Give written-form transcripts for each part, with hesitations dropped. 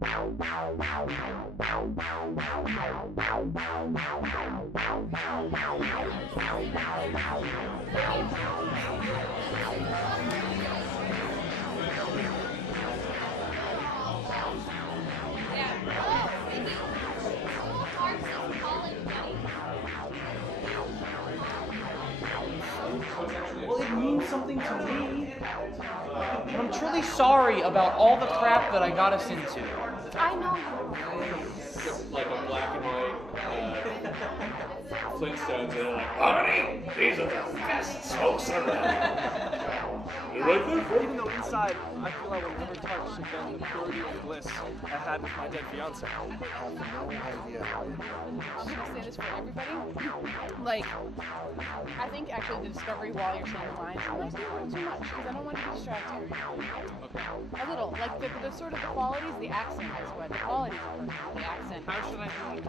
Well, it means something to me. But I'm truly sorry about all the crap that I got us into. I know. Like a black and white Flintstones, and they're like, honey, these are the best smokes around. You're right there. Even though inside, I feel I will never touch the purity and bliss I had with my dead fiance. Should I say this for everybody? Like, I think actually the discovery while you're saying the lines, I'm not saying too much because I don't want to be distracted. A little, like the sort of the qualities, the accent is what the qualities are. The accent. How should I do it?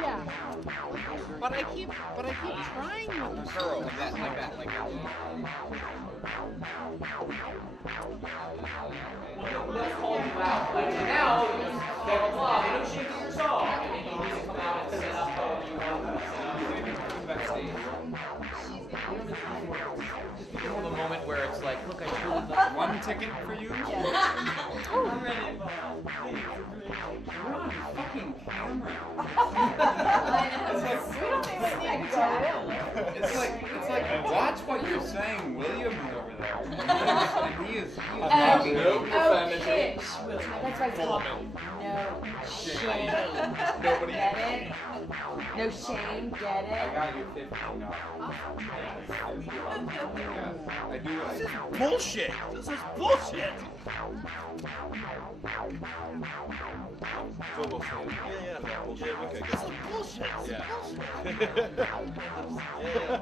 Yeah. But I keep trying with the girl. Like that. Let's call you out. Like now, blah blah blah. They don't shake your song, and then you just come out and set up how you want backstage. The moment where it's like, look, I truly love One ticket for you? Yeah. I'm ready for We're on fucking camera. It's like, watch what you're saying, Williams over there. And he is not no profanity. That's why it's called no shame. Nobody. Get it? No shame, get I it? got you $15. I do what I do. bullshit. This is bullshit. Football fan. Yeah. Bullshit. Okay, This is bullshit. Yeah.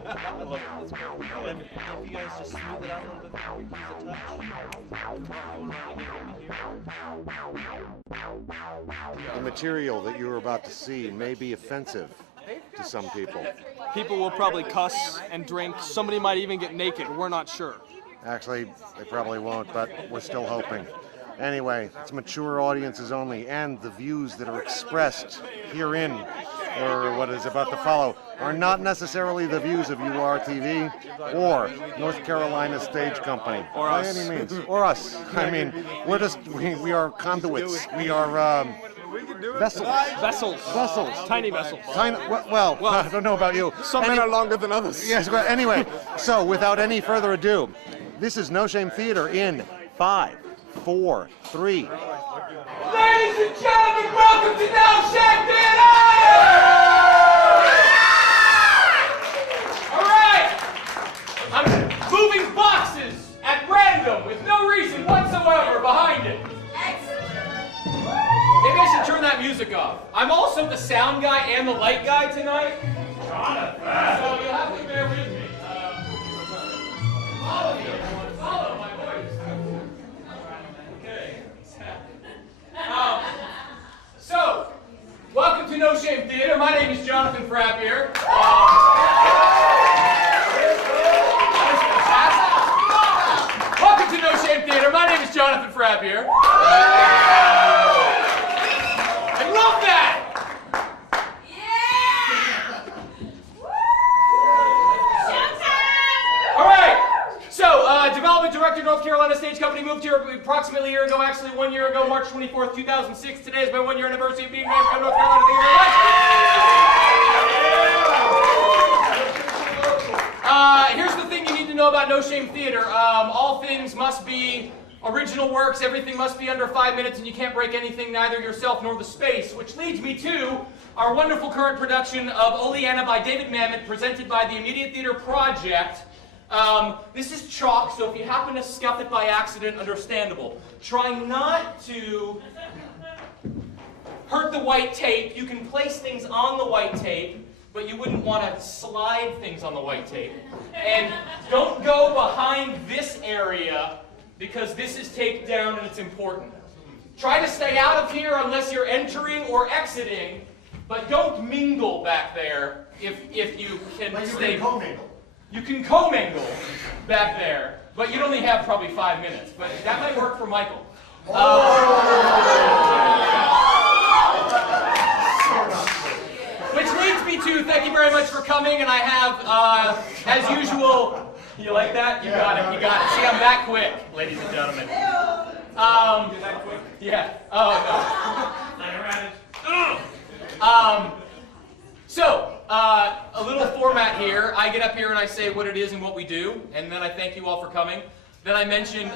I love it. That's great. And if you guys just smooth it out a little bit, use a touch. The material that you're about to see may be offensive to some people. People will probably cuss and drink. Somebody might even get naked. We're not sure. Actually, they probably won't, but we're still hoping. Anyway, it's mature audiences only, and the views that are expressed herein, or what is about to follow, are not necessarily the views of URTV or North Carolina Stage Company. Or by us. any means. Or us. I mean, we are conduits. We are vessels. Vessels. Tiny vessels. Well, I don't know about you. Some men are longer than others. Yes, well, anyway, so without any further ado, this is No Shame Theater in 5, 4, 3. Ladies and gentlemen, welcome to No Shame Theater! All right, I'm moving boxes at random with no reason whatsoever behind it. Maybe I should turn that music off. I'm also the sound guy and the light guy tonight. So you'll have to bear with me. Follow my voice. Okay. So, welcome to No Shame Theater. My name is Jonathan Frappier. Welcome to No Shame Theater. My name is Jonathan Frappier. I love that! All right. So, development director, North Carolina Stage Company, moved here approximately a year ago. Actually, 1 year ago, March 24th, 2006. Today is my 1 year anniversary of being North Carolina. Thank you very much. Here's the thing you need to know about No Shame Theater. All things must be original works. Everything must be under 5 minutes, and you can't break anything, neither yourself nor the space. Which leads me to our wonderful current production of Oleana by David Mamet, presented by the Immediate Theater Project. This is chalk, so if you happen to scuff it by accident, understandable. Try not to hurt the white tape. You can place things on the white tape, but you wouldn't want to slide things on the white tape. And don't go behind this area, because this is taped down and it's important. Try to stay out of here unless you're entering or exiting, but don't mingle back there if you can stay. commingle. You can commingle back there. But you'd only have probably 5 minutes. But that might work for Michael. Which leads me to, thank you very much for coming, and I have, as usual, you like that? You got it, you got it. See, I'm that quick, ladies and gentlemen. You're that quick? Yeah. Oh, no. So, a little format here. I get up here and I say what it is and what we do, and then I thank you all for coming. Then I mention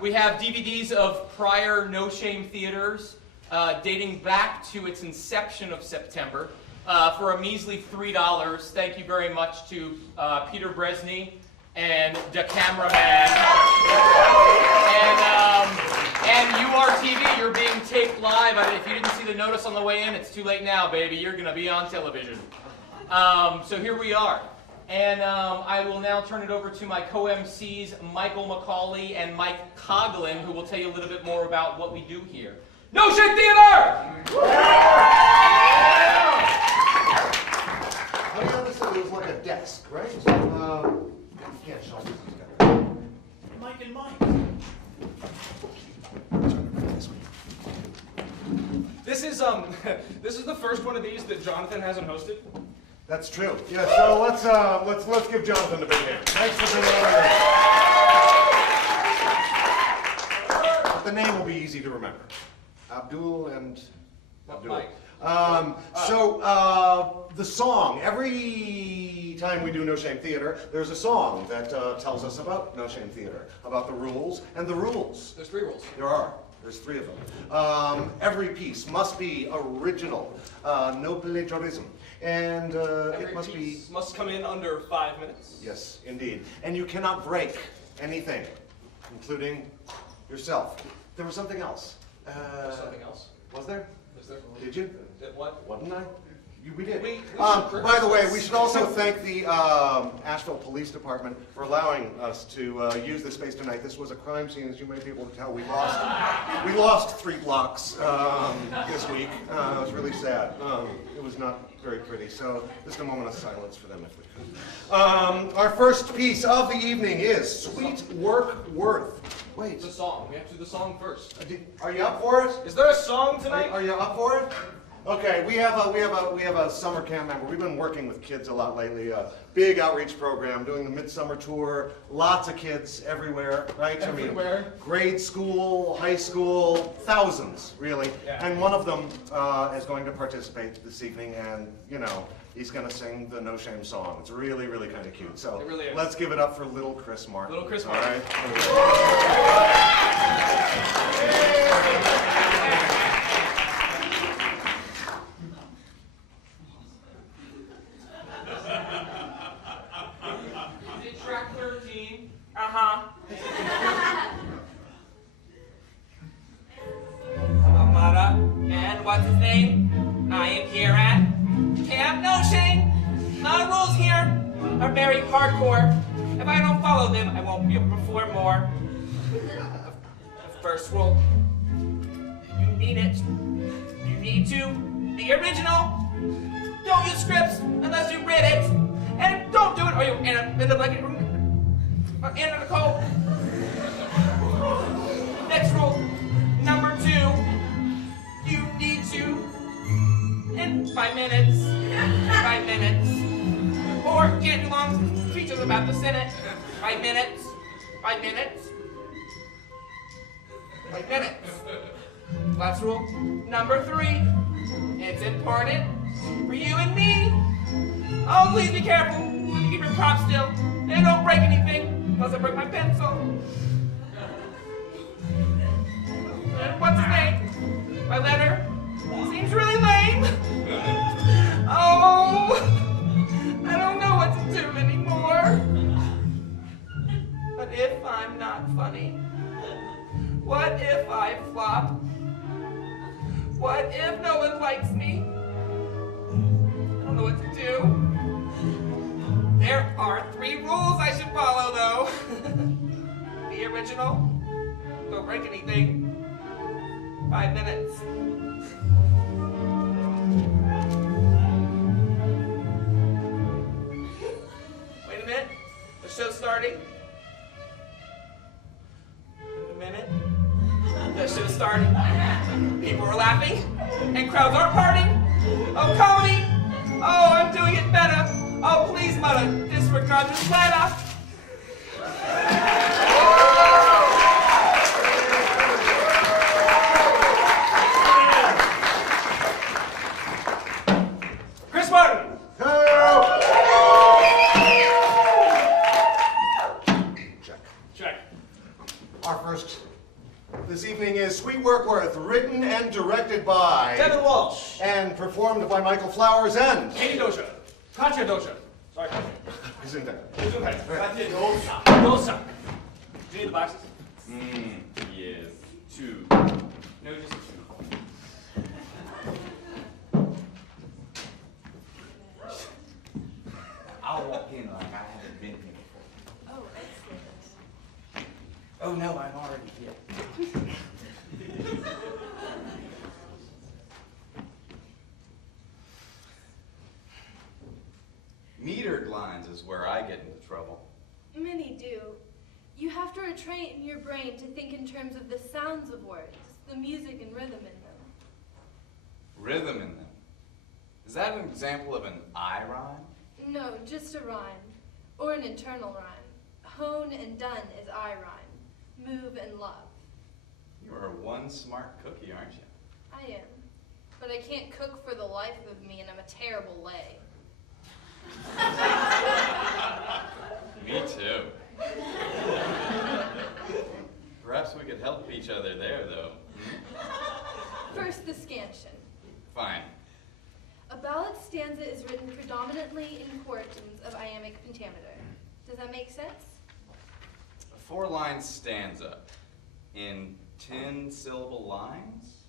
we have DVDs of prior No Shame theaters dating back to its inception of September for a measly $3. Thank you very much to Peter Bresney and the cameraman. And URTV, you're being taped live. If you didn't see the notice on the way in, it's too late now, baby. You're going to be on television. So here we are. And I will now turn it over to my co-MCs, Michael McCauley and Mike Coughlin, who will tell you a little bit more about what we do here. No Shame Theater! On the other side, it was like a desk, right? Can't show me. Mike and Mike. This is the first one of these that Jonathan hasn't hosted. That's true. Yeah. So let's give Jonathan a big hand. Thanks for being over here. But the name will be easy to remember. Abdul and Abdul. Mike. The song. Every time we do No Shame Theater, there's a song that tells us about No Shame Theater, about the rules and the rules. There's 3 rules. There are. There's 3 of them. Every piece must be original, no plagiarism, and it must be. Must come in under 5 minutes. Yes, indeed. And you cannot break anything, including yourself. There was something else. There's something else. Was there? Is there? Did you? What? Wasn't I? We did. By the way, we should also thank the Asheville Police Department for allowing us to use this space tonight. This was a crime scene, as you may be able to tell. We lost 3 blocks this week. It was really sad. It was not very pretty. So just a moment of silence for them, if we could. Our first piece of the evening is Sweet Work Worth. Wait. The song. We have to do the song first. Are you up for it? Is there a song tonight? Are you up for it? Okay, we have a summer camp member. We've been working with kids a lot lately. Big outreach program, doing the midsummer tour. Lots of kids everywhere, right? Everywhere. I mean, grade school, high school, thousands, really. Yeah. And one of them is going to participate this evening, and you know, he's going to sing the No Shame song. It's really, really kind of cute. So it really is. Let's give it up for little Chris Martin. Little Chris All Martin. right. Track 13. And what's his name? I am here at Camp No Shame. The rules here are very hardcore. If I don't follow them, I won't be able to perform more. The first rule, you need it. You need to be original. Don't use scripts unless you read it. And don't do it or you'll end up like it. End of the cold. Next rule, number 2, you need to, in 5 minutes, 5 minutes, or can't do long speeches about the Senate. 5 minutes, 5 minutes, 5 minutes. Last rule, number 3, it's important for you and me. Oh, please be careful when you keep your props still. And don't break anything unless I break my pencil. And what's his name? My letter seems really lame. Oh, I don't know what to do anymore. But if I'm not funny, what if I flop? What if no one likes me? I don't know what to do. There are 3 rules I should follow, though. Be original. Don't break anything. 5 minutes. Wait a minute. The show's starting. starting. People are laughing, and crowds are parting. Oh, comedy! Oh, I'm doing it better. Oh, please, mother, disregard this letter. Chris Martin. Check. Our first this evening is Sweet Workworth, written and directed by Devin Walsh. and performed by Michael Flowers and Katie Dosha. Katya Dosha. Sorry, Katya. Gesundheit. Gesundheit. Katya Dosha. Dosha. Do you need the boxes? Yes. 2. No, just 2. I'll walk in like I haven't been here before. Oh, excellent. Oh no, I'm already here. Metered lines is where I get into trouble. Many do. You have to retrain your brain to think in terms of the sounds of words, the music and rhythm in them. Rhythm in them. Is that an example of an I rhyme? No, just a rhyme, or an internal rhyme. Hone and done is I rhyme. Move and love. You are one smart cookie, aren't you? I am. But I can't cook for the life of me, and I'm a terrible lay. Me too. Perhaps we could help each other there, though. First, the scansion. Fine. A ballad stanza is written predominantly in quartans of iambic pentameter. Does that make sense? A 4-line stanza in 10-syllable lines?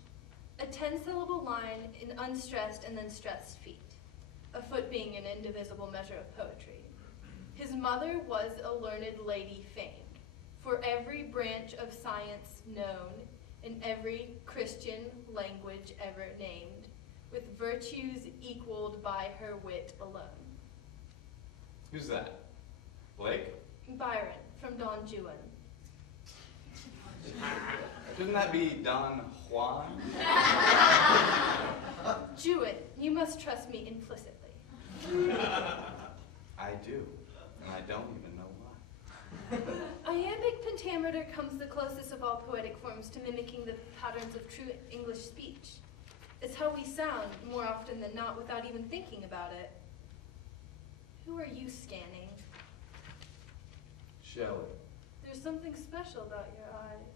A 10-syllable line in unstressed and then stressed feet. A foot being an indivisible measure of poetry. His mother was a learned lady famed, for every branch of science known, in every Christian language ever named, with virtues equaled by her wit alone. Who's that? Blake? Byron, from Don Juan. Shouldn't that be Don Juan? Jewett, you must trust me implicitly. I do, and I don't even know why. Iambic pentameter comes the closest of all poetic forms to mimicking the patterns of true English speech. It's how we sound, more often than not, without even thinking about it. Who are you scanning? Shelley. There's something special about your eyes.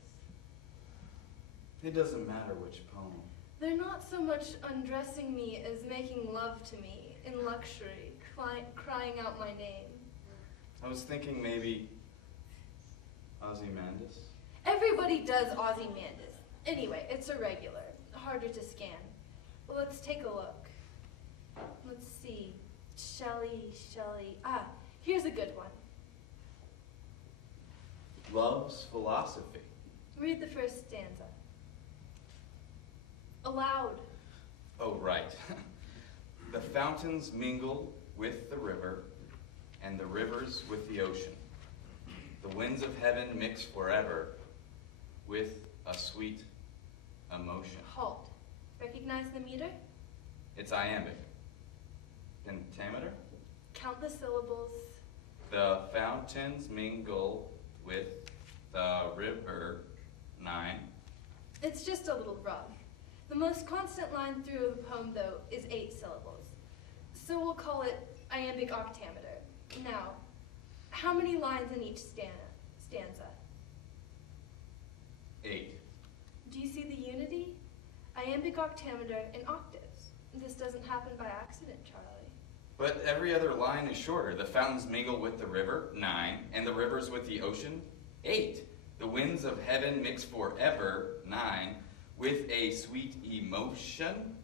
It doesn't matter which poem. They're not so much undressing me as making love to me, in luxury, crying out my name. I was thinking maybe Ozymandias. Everybody does Ozymandias. Anyway, it's irregular, harder to scan. Well, let's take a look. Let's see. Shelley. Ah, here's a good one. Love's philosophy. Read the first stanza. Aloud. Oh, right. The fountains mingle with the river, and the rivers with the ocean. The winds of heaven mix forever with a sweet emotion. Halt. Recognize the meter? It's iambic. Pentameter? Count the syllables. The fountains mingle with the river. 9. It's just a little rough. The most constant line through the poem, though, is 8 syllables. So we'll call it iambic octameter. Now, how many lines in each stanza? 8. Do you see the unity? Iambic octameter in octaves. This doesn't happen by accident, Charlie. But every other line is shorter. The fountains mingle with the river. 9. And the rivers with the ocean. 8. The winds of heaven mix forever. 9. With a sweet emotion.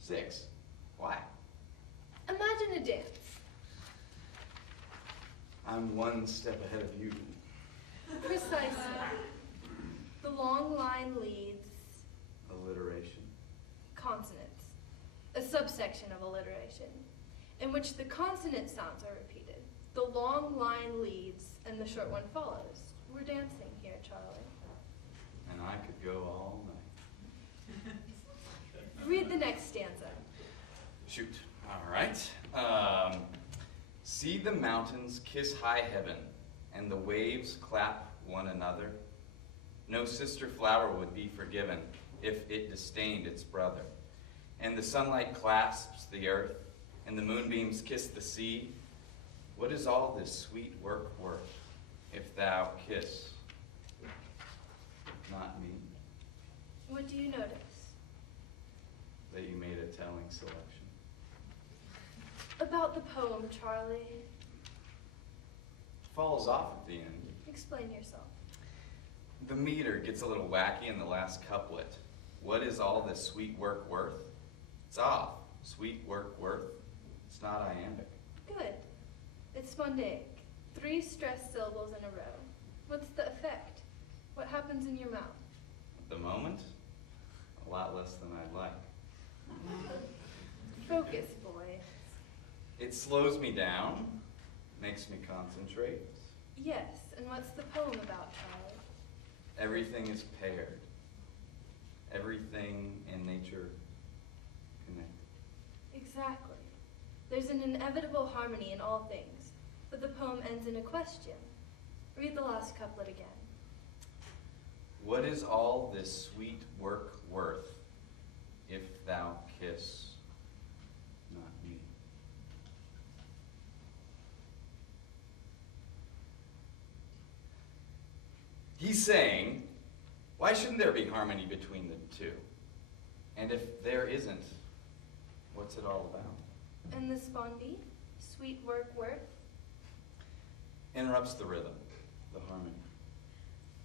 6. Why? Imagine a dance. I'm one step ahead of you. Precisely. The long line leads Alliteration. consonants, a subsection of alliteration, in which the consonant sounds are repeated. The long line leads and the short one follows. We're dancing here, Charlie. And I could go all night. Read the next stanza. Shoot. All right. See the mountains kiss high heaven, and the waves clap one another. No sister flower would be forgiven if it disdained its brother. And the sunlight clasps the earth, and the moonbeams kiss the sea. What is all this sweet work worth, if thou kiss not me? What do you notice? That you made a telling selection. About the poem, Charlie. Falls off at the end. Explain yourself. The meter gets a little wacky in the last couplet. What is all this sweet work worth? It's off. Sweet work worth. It's not iambic. Good. It's mundane. 3 stressed syllables in a row. What's the effect? What happens in your mouth? At the moment, a lot less than I'd like. Focus, boy. It slows me down, makes me concentrate. Yes, and what's the poem about, Charlie? Everything is paired. Everything in nature connected. Exactly. There's an inevitable harmony in all things, but the poem ends in a question. Read the last couplet again. What is all this sweet work worth, if thou kiss not me? He's saying, why shouldn't there be harmony between the two? And if there isn't, what's it all about? And the spondee? Sweet work worth? Interrupts the rhythm, the harmony.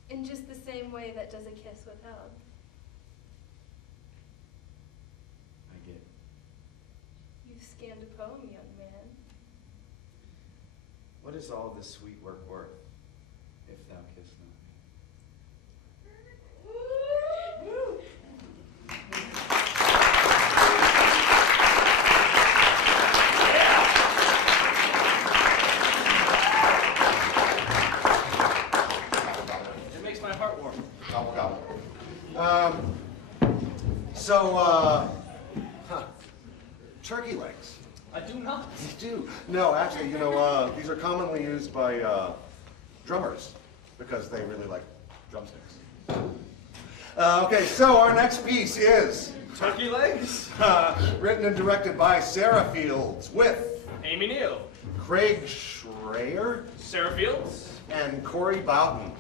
In just the same way that does a kiss withheld. I get it. You've scanned a poem, young man. What is all this sweet work worth, if thou kiss not me? It makes my heart warm. Gobble, gobble. Turkey legs. I do not. You do? No, actually, these are commonly used by drummers because they really like drumsticks. Okay, so our next piece is Turkey legs? written and directed by Sarah Fields with Amy Neal. Craig Schreier Sarah Fields. and Corey Boughton.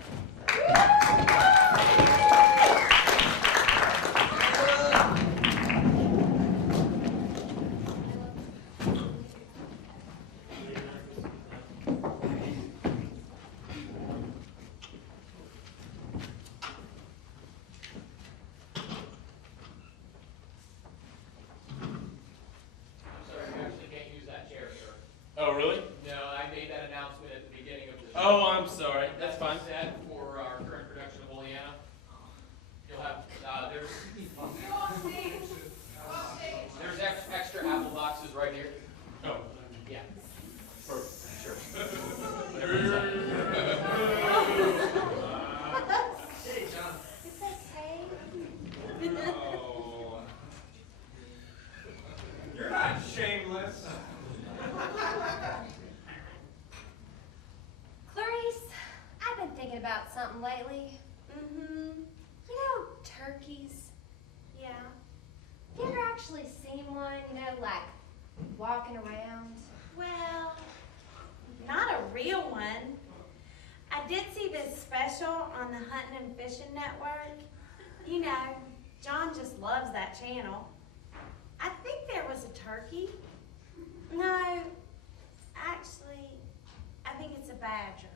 Oh, really? No, I made that announcement at the beginning of the show. Oh, I'm sorry. That's fine. Set for our current production of Oleana. You'll have, there's extra apple boxes right here. Oh, Yeah. perfect. Sure. Oh. You're not shameless. Clarice, I've been thinking about something lately. Mm-hmm. You know, turkeys. Yeah. Have you ever actually seen one, like walking around? Well, not a real one. I did see this special on the Hunting and Fishing Network. You know, John just loves that channel. I think there was a turkey. No, actually, I think it's a badger.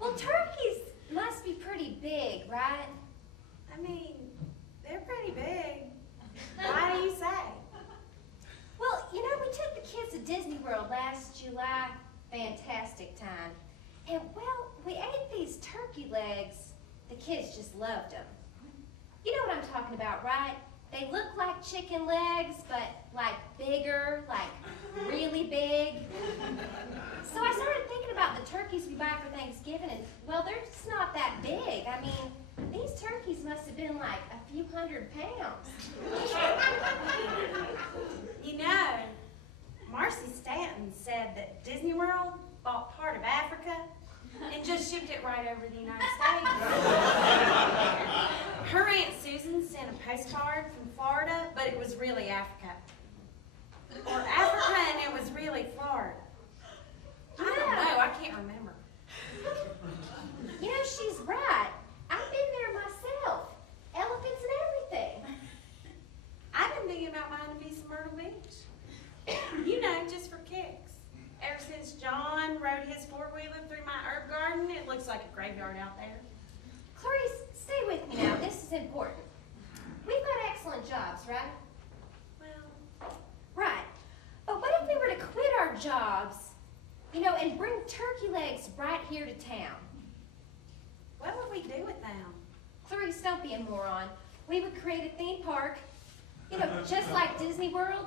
Well, turkeys must be pretty big, right? I mean, they're pretty big. Why do you say? Well, we took the kids to Disney World last July. Fantastic time. And, well, we ate these turkey legs. The kids just loved them. You know what I'm talking about, right? They look like chicken legs, but like bigger, like really big. So I started thinking about the turkeys we buy for Thanksgiving, and well, they're just not that big. I mean, These turkeys must have been like a few 100 pounds. You know, Marcy Stanton said that Disney World bought part of Africa and just shipped it right over the United States. Her Aunt Susan sent a postcard from Florida, but it was really Africa. Or Africa and it was really Florida. I don't know, I can't remember. You know, she's right. I've been there myself. Elephants and everything. I've been thinking about buying a piece of Myrtle Beach. You know, just for kicks. Ever since John rode his four-wheeler through my herb garden, it looks like a graveyard out there. Clarice, stay with me now. This is important. We've got excellent jobs, right? Well, Right. But what if we were to quit our jobs, you know, and bring turkey legs right here to town? what would we do with them? Clarice, don't be a moron. We would create a theme park, you know, just like Disney World,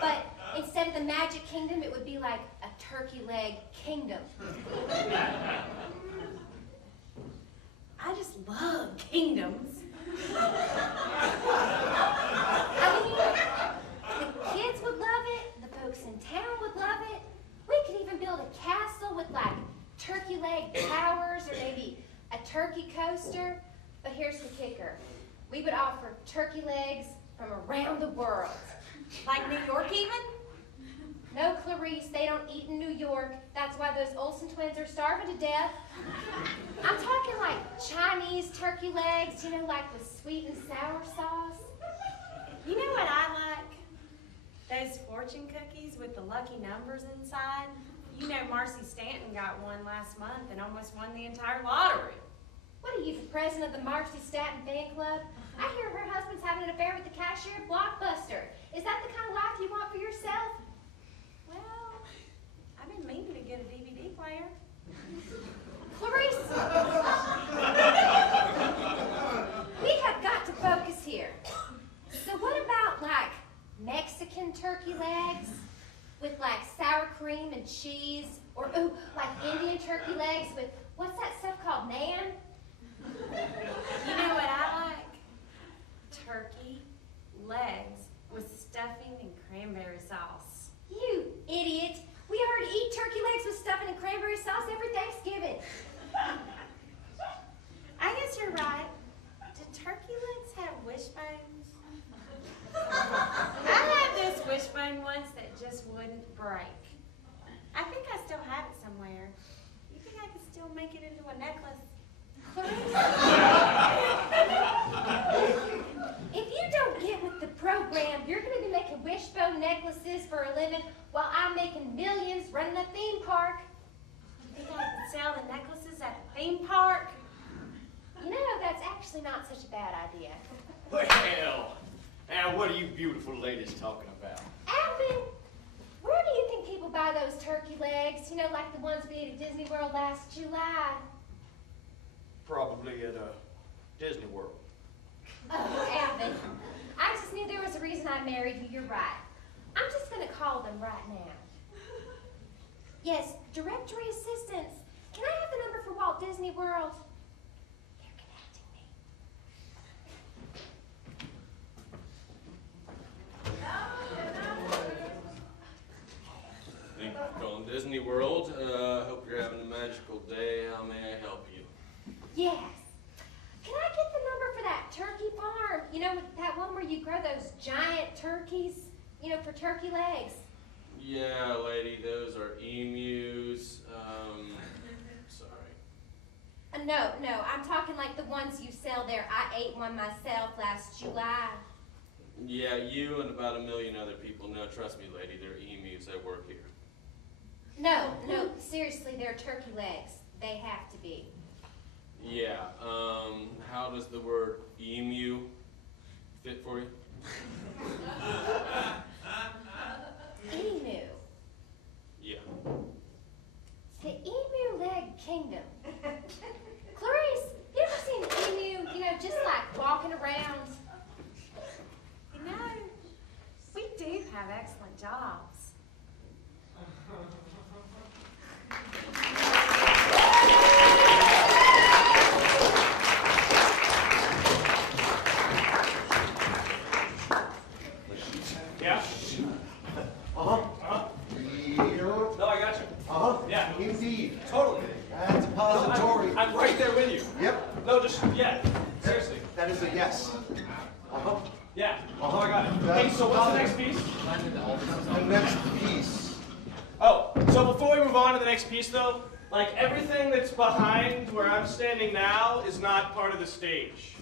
but instead of the Magic Kingdom, it would be like a turkey leg kingdom. I just love kingdoms. I mean, the kids would love it, the folks in town would love it. We could even build a castle with like turkey leg towers or maybe a turkey coaster. But here's the kicker. We would offer turkey legs from around the world. Like New York even? No, Clarice, they don't eat in New York. That's why those Olsen twins are starving to death. I'm talking like Chinese turkey legs, you know, like with sweet and sour sauce. You know what I like? Those fortune cookies with the lucky numbers inside. You know Marcy Stanton got one last month and almost won the entire lottery. What are you, the president of the Marcy Stanton fan club? I hear her husband's having an affair with the cashier at Blockbuster. Is that the kind of life you want for yourself? Well, I've been meaning to get a DVD player. Clarice! We have got to focus here. So what about like Mexican turkey legs with like sour cream and cheese? Or ooh, like Indian turkey legs with, what's that stuff called, naan? You know what I like? Turkey legs with stuffing and cranberry sauce. You idiot! We already eat turkey legs with stuffing and cranberry sauce every Thanksgiving. I guess you're right. Do turkey legs have wishbones? I had this wishbone once that just wouldn't break. I think I still have it somewhere. You think I could still make it into a necklace? If you don't get with the program, you're going to be making wishbone necklaces for a living while I'm making millions running a theme park. You think I could sell the necklaces at the theme park? You know, that's actually not such a bad idea. Well, now what are you beautiful ladies talking about? Alvin, where do you think people buy those turkey legs? You know, like the ones we ate at Disney World last July. Probably at Disney World. Oh, Alvin, I just knew there was a reason I married you. You're right. I'm just going to call them right now. Yes, directory assistants. Can I have the number for Walt Disney World? They're connecting me. Thank you for calling Disney World. Hope you're having a magical day. How may I help you? Yes. Can I get the number for that turkey farm? You know, that one where you grow those giant turkeys, you know, for turkey legs. Yeah, lady, those are emus. Sorry. No, I'm talking like the ones you sell there. I ate one myself last July. Yeah, you and about 1 million other people. No, trust me, lady, they're emus. They work here. No, seriously, they're turkey legs. They have to be. Yeah, how does the word emu fit for you? Emu. Yeah. The emu leg kingdom. Clarice, you ever seen an emu, you know, just like walking around? You know, we do have excellent jobs. Yeah? Uh-huh. No, I got you. Uh-huh. Yeah. Indeed. Totally. That's a pository. I'm right there with you. Yep. No, just, yeah. Seriously. That is a yes. Uh-huh. Yeah. Oh, I got it. Hey, so what's the next piece? The next piece. Oh, so before we move on to the next piece, though, like everything that's behind where I'm standing now is not part of the stage.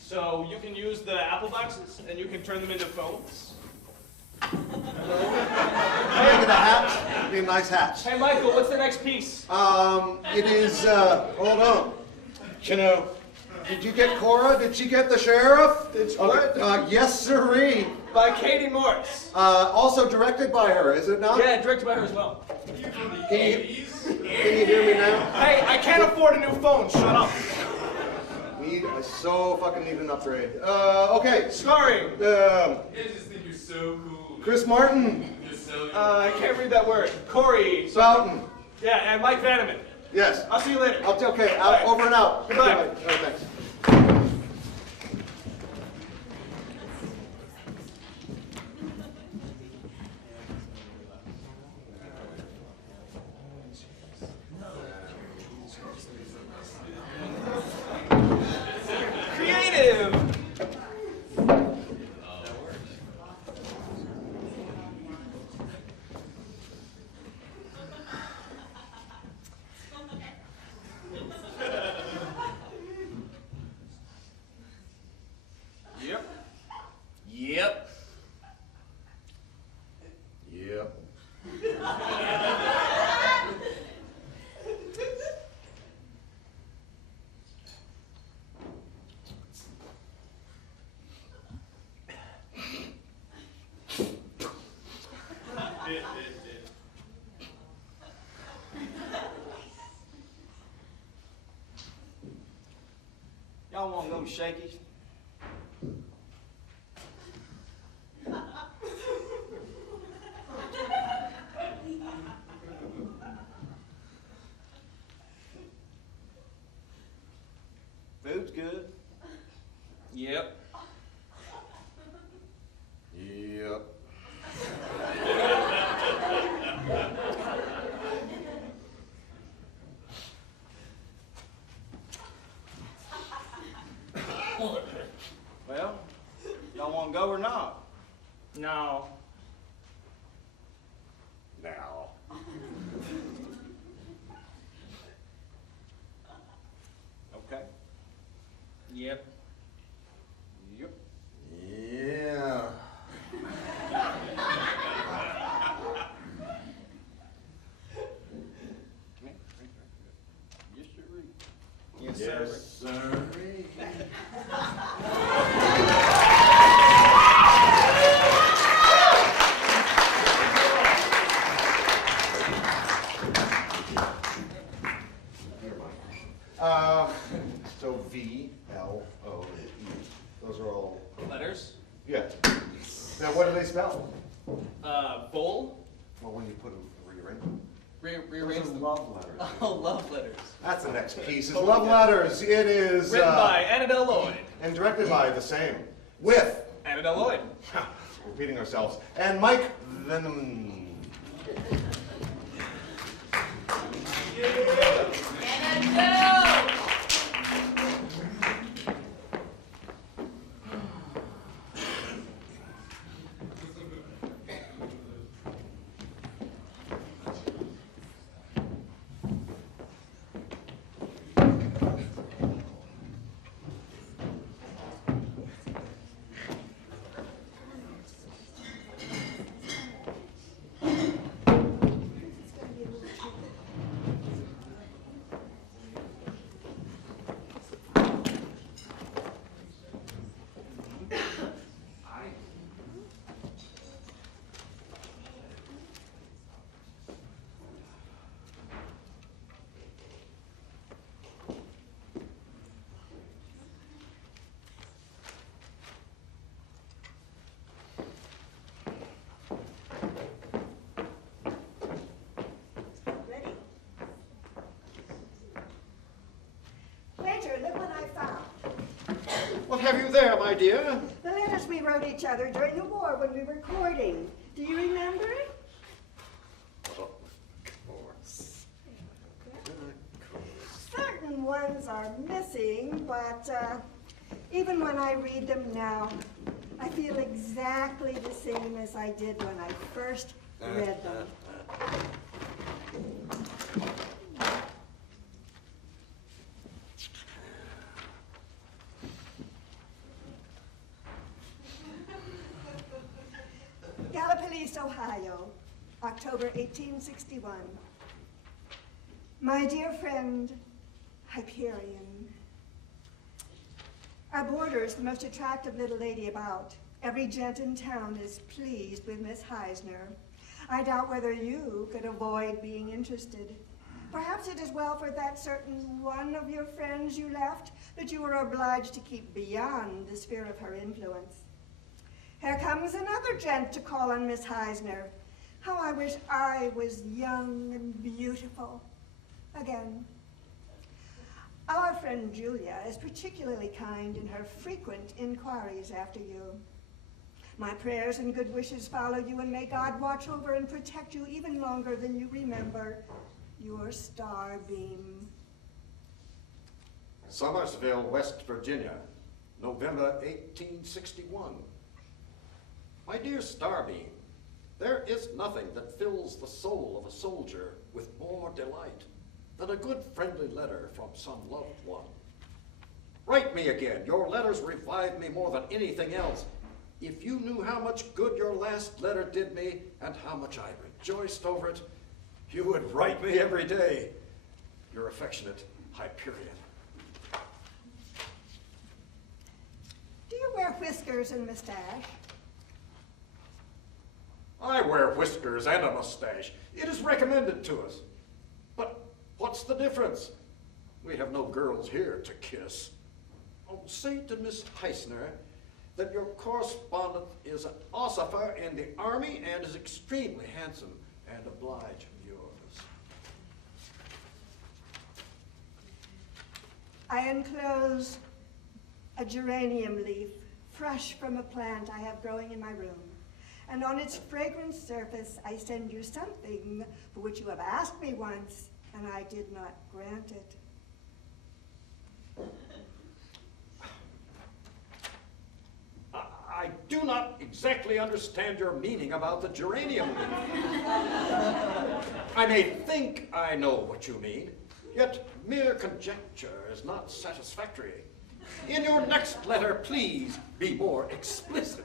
So you can use the apple boxes and you can turn them into phones. Can I get a hat? It'd be a nice hat. Hey, Michael, what's the next piece? It is, hold on. You know, did you get Cora? Did she get the sheriff? What? Yes, sirree. By Katie Morris. Also directed by her, is it not? Yeah, directed by her as well. Can you hear me now? Hey, I can't afford a new phone. Shut up. I so fucking need an upgrade. Okay. Starring. I just think you're so cool. Chris Martin. I can't read that word. Corey. Boughton. Yeah, and Mike Vanneman. Yes. I'll see you later. Okay, Right. over and out. Goodbye. All right, thanks. Creative. Yep. Yep. Yep. Y'all want to go to Shakey's? Food's good. Yep. Yep. Well, y'all want to go or not? No. Now. Okay. Yep. Yep. Yeah. Yes, sir. Yes, sir. So V-L-O-E. Those are all. Letters. Yeah. Now, what do they spell? Bowl. Well, when you put them, rearrange them. Rearrange Those are them. love letters. Oh, love letters. That's the next piece. Is love letters. It is Written by Annabelle Lloyd. and directed by the same with Annabelle Lloyd. repeating ourselves and Mike Venom. Major, look what I found. What have you there, my dear? The letters we wrote each other during the war when we were courting. Do you remember it? Of course. Certain ones are missing, but even when I read them now, I feel exactly the same as I did when I first read them. Gallipolis, Ohio, October 1861. My dear friend, Hyperion. Our boarder is the most attractive little lady about. Every gent in town is pleased with Miss Heisner. I doubt whether you could avoid being interested. Perhaps it is well for that certain one of your friends you left that you were obliged to keep beyond the sphere of her influence. Here comes another gent to call on Miss Heisner. How I wish I was young and beautiful again. Our friend Julia is particularly kind in her frequent inquiries after you. My prayers and good wishes follow you, and may God watch over and protect you even longer than you remember your starbeam. Somersville, West Virginia, November 1861. My dear Starbeam, there is nothing that fills the soul of a soldier with more delight than a good friendly letter from some loved one. Write me again. Your letters revive me more than anything else. If you knew how much good your last letter did me and how much I rejoiced over it, you would write me every day. Your affectionate Hyperion. Do you wear whiskers and mustache? I wear whiskers and a mustache. It is recommended to us. But what's the difference? We have no girls here to kiss. Oh, say to Miss Heisner that your correspondent is an ossifer in the Army and is extremely handsome and oblige yours. I enclose a geranium leaf, fresh from a plant I have growing in my room. And on its fragrant surface, I send you something for which you have asked me once, and I did not grant it. I do not exactly understand your meaning about the geranium leaf. I may think I know what you mean, yet mere conjecture is not satisfactory. In your next letter, please be more explicit.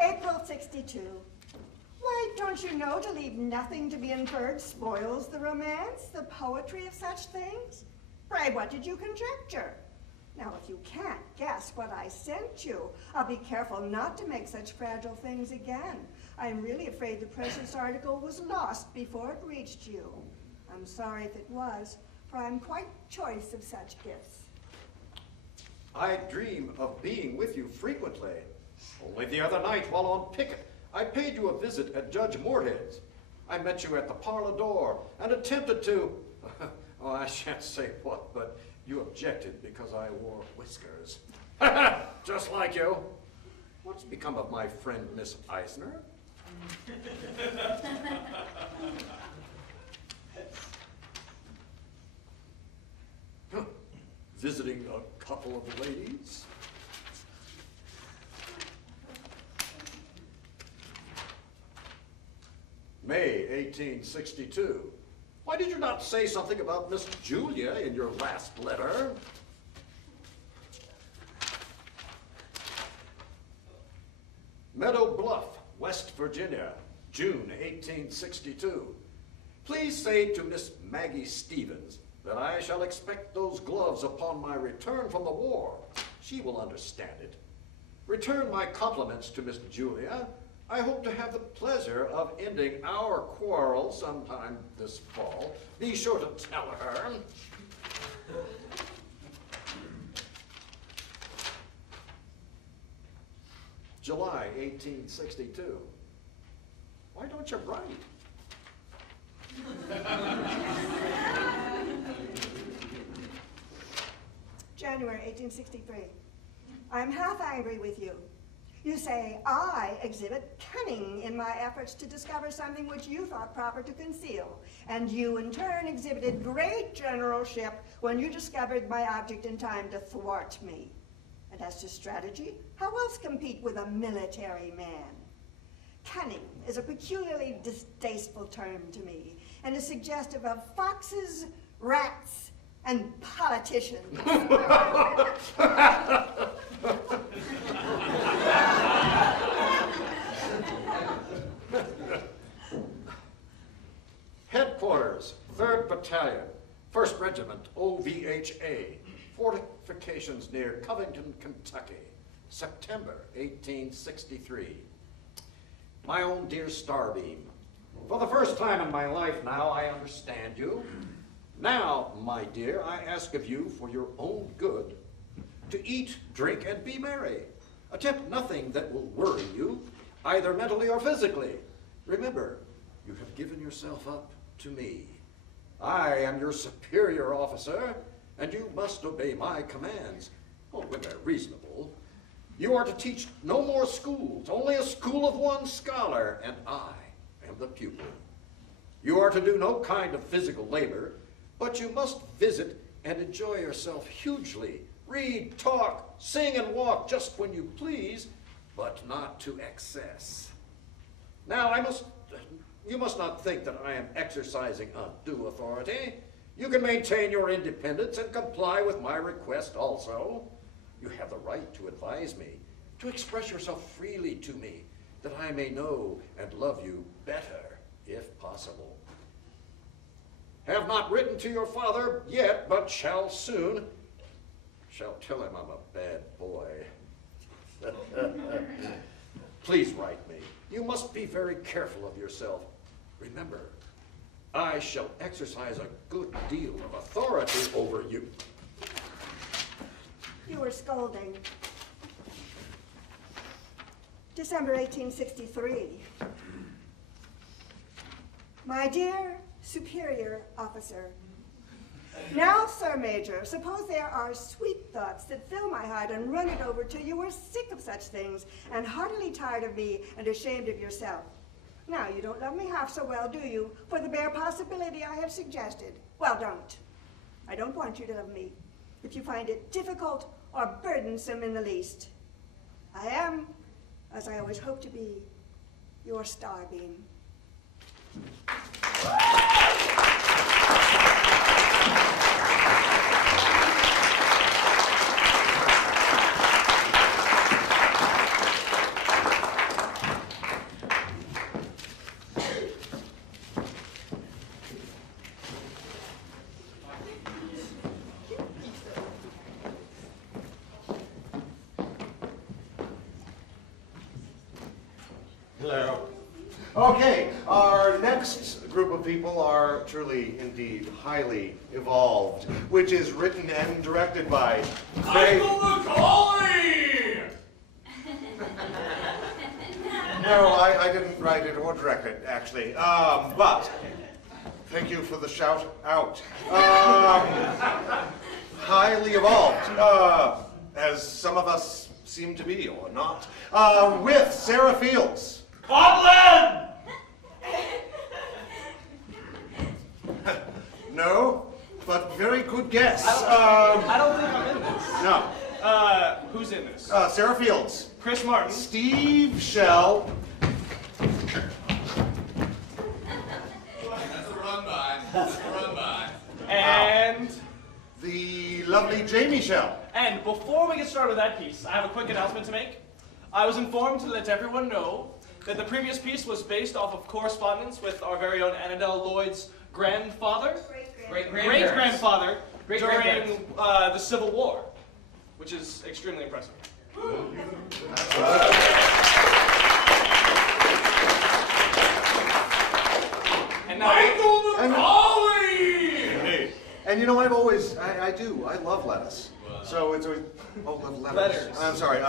April 62. Why, don't you know to leave nothing to be inferred spoils the romance, the poetry of such things? Pray, what did you conjecture? Now, if you can't guess what I sent you, I'll be careful not to make such fragile things again. I'm really afraid the precious article was lost before it reached you. I'm sorry if it was, for I'm quite choice of such gifts. I dream of being with you frequently. Only the other night, while on picket, I paid you a visit at Judge Moorhead's. I met you at the parlor door and attempted to, oh, I shan't say what, but you objected because I wore whiskers. Just like you. What's become of my friend, Miss Eisner? Visiting a couple of ladies. May 1862. Why did you not say something about Miss Julia in your last letter? Meadow Bluff, West Virginia, June 1862. Please say to Miss Maggie Stevens that I shall expect those gloves upon my return from the war. She will understand it. Return my compliments to Miss Julia. I hope to have the pleasure of ending our quarrel sometime this fall. Be sure to tell her. July 1862. Why don't you write? January 1863. I'm half angry with you. You say I exhibit cunning in my efforts to discover something which you thought proper to conceal, and you in turn exhibited great generalship when you discovered my object in time to thwart me. And as to strategy, how else compete with a military man? Cunning is a peculiarly distasteful term to me, and is suggestive of foxes, rats, and politicians. Headquarters, 3rd Battalion, 1st Regiment, OVHA, fortifications near Covington, Kentucky, September 1863. My own dear Starbeam, for the first time in my life now I understand you. Now, my dear, I ask of you for your own good to eat, drink, and be merry. Attempt nothing that will worry you, either mentally or physically. Remember, you have given yourself up to me. I am your superior officer, and you must obey my commands, when they're reasonable. You are to teach no more schools, only a school of one scholar, and I am the pupil. You are to do no kind of physical labor, but you must visit and enjoy yourself hugely. Read, talk, sing, and walk just when you please, but not to excess. Now, you must not think that I am exercising undue authority. You can maintain your independence and comply with my request also. You have the right to advise me, to express yourself freely to me, that I may know and love you better, if possible. Have not written to your father yet, but shall soon. Shall tell him I'm a bad boy. Please write me. You must be very careful of yourself. Remember, I shall exercise a good deal of authority over you. You were scolding. December 1863. My dear superior officer, now, Sir Major, suppose there are sweet thoughts that fill my heart and run it over till you are sick of such things and heartily tired of me and ashamed of yourself. Now, you don't love me half so well, do you, for the bare possibility I have suggested? Well, don't. I don't want you to love me if you find it difficult or burdensome in the least. I am, as I always hope to be, your Starbeam. Hello. Okay, our next group of people are truly, indeed, highly evolved, which is written and directed by Michael Macaulay! No, I didn't write it or direct it, actually. But thank you for the shout out. Highly evolved, as some of us seem to be, or not. With Sarah Fields. Scotland! No, but very good guess. I don't think I'm in this. No. Who's in this? Sarah Fields. Chris Martin. Steve Shell. That's a run by. That's a run by. And the lovely Jamie Shell. And before we get started with that piece, I have a quick announcement to make. I was informed to let everyone know that the previous piece was based off of correspondence with our very own Annabelle Lloyd's grandfather, great-grandfather, during the Civil War, which is extremely impressive. And now, Michael Macaulay! And you know, I love lettuce. So it's always, letters. I'm sorry,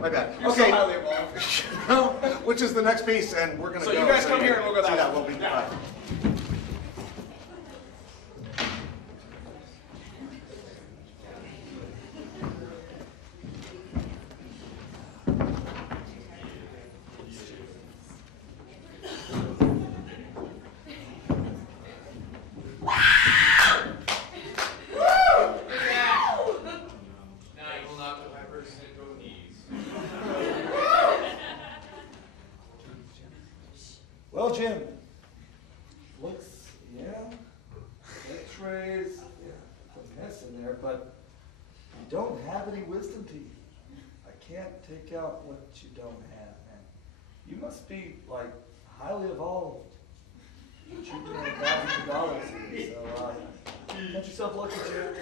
my bad. You're okay. so highly evolved. Which is the next piece, and we're going to go. So you guys come here and we'll go that way. Yeah, we'll be Well, Jim, looks, yeah, x-rays, yeah, a mess in there, but you don't have any wisdom teeth. I can't take out what you don't have, man. You must be, like, highly evolved. But you can have thousands of dollars here, so, cut yourself lucky, Jim.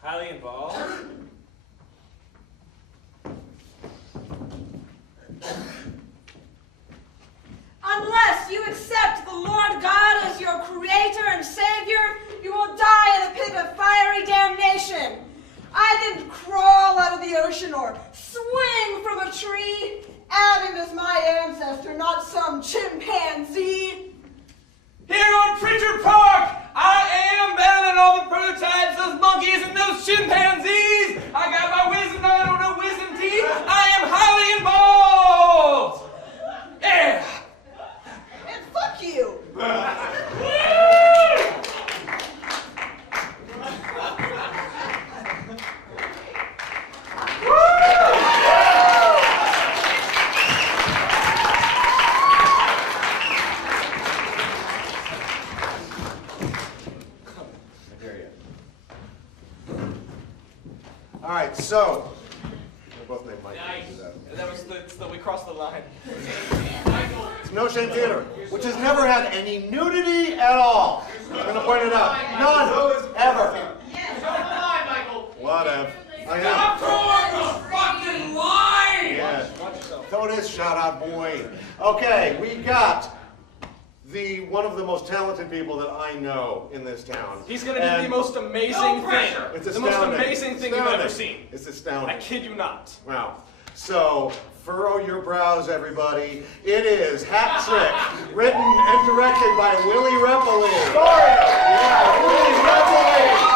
Highly involved? Unless you accept the Lord God as your creator and savior, you will die in a pit of fiery damnation. I didn't crawl out of the ocean or swing from a tree. Adam is my ancestor, not some chimpanzee. Here on Printer Park, I am better than all the prototypes, those monkeys and those chimpanzees. I got my wisdom, I don't know wisdom teeth. I am highly involved. Yeah. And fuck you. All right, so we both named Mike. That was the we crossed the line. It's No Shame Theater, which has never had any nudity at all. I'm going to point it out. None, ever. Whatever. Stop throwing the fucking line! Yeah. Throw this shout out, boy. Okay, we got one of the most talented people that I know in this town. He's going to do the most amazing thing. It's the astounding. most amazing thing you've ever seen. It's astounding. I kid you not. Wow. So, furrow your brows, everybody. It is Hat Trick, written and directed by Willie Repoli. Yeah, Willie Repoli.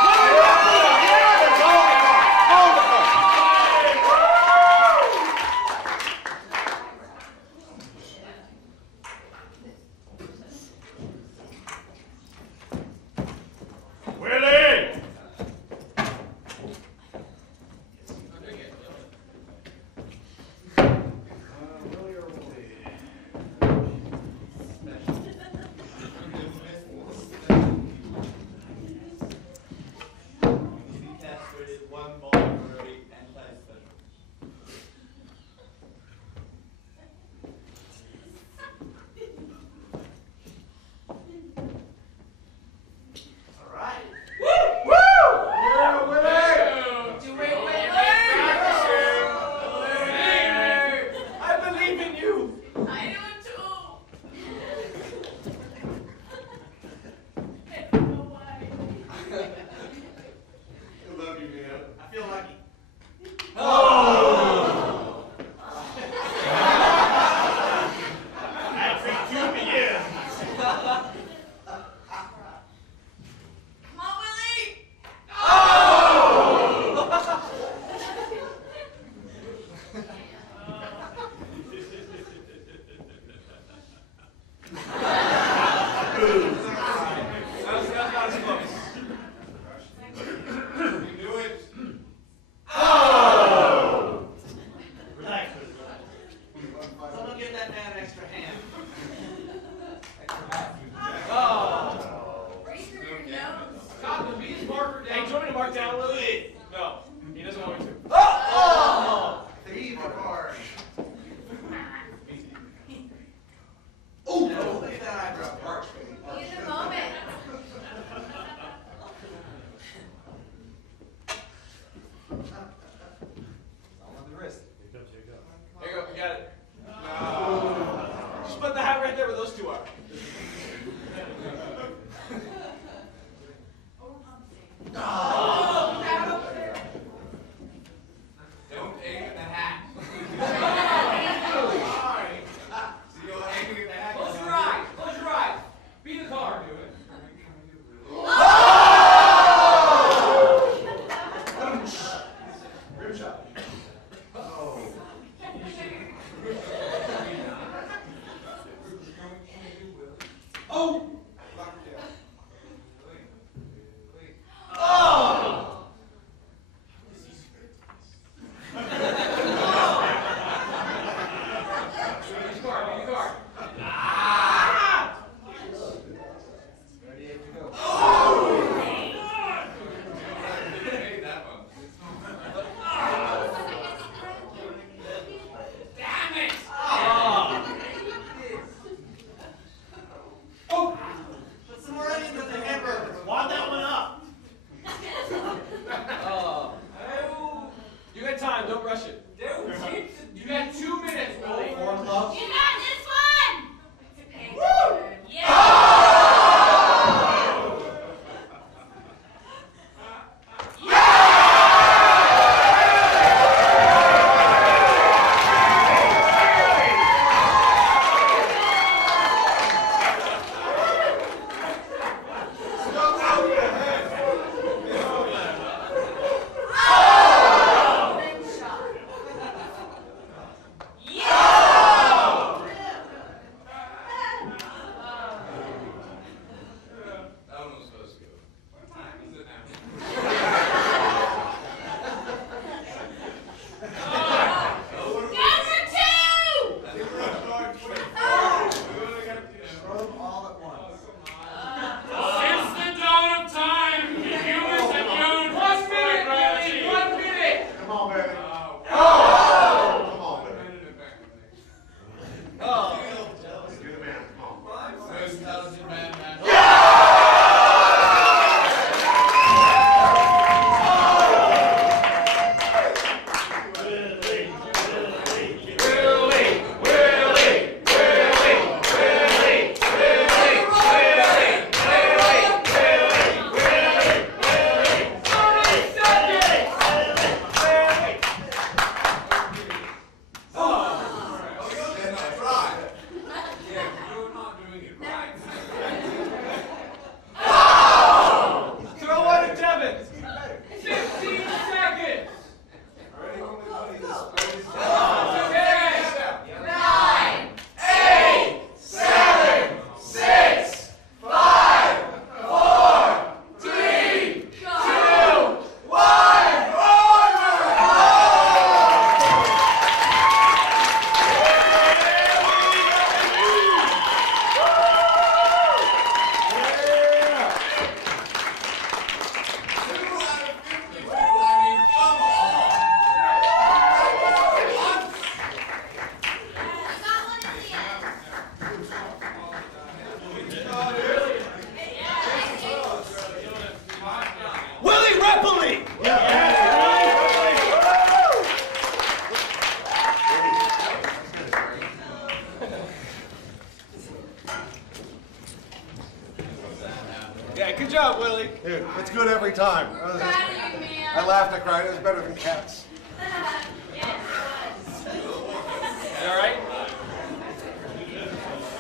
Hey, good job, Willie. Dude, it's good every time. I laughed, I cried. It was better than cats. You all right?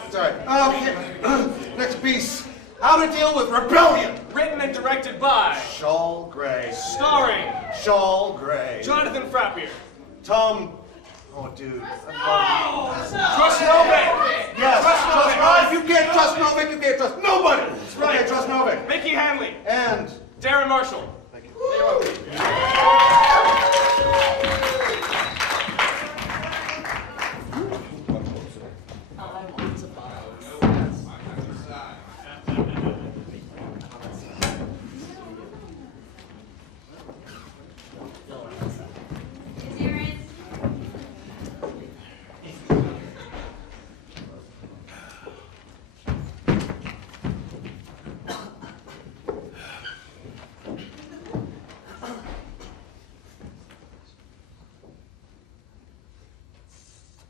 It's all right. Okay. Next piece. How to deal with rebellion. Written and directed by Shawl Gray. Starring Shawl Gray. Jonathan Frappier. Tom. Oh, dude. Trust Novak. Yes. Trust Novak. If you can't trust Novak, you can't trust nobody. That's right. Okay, trust Novak. Mickey Hanley. And Darren Marshall. Thank you. You're welcome.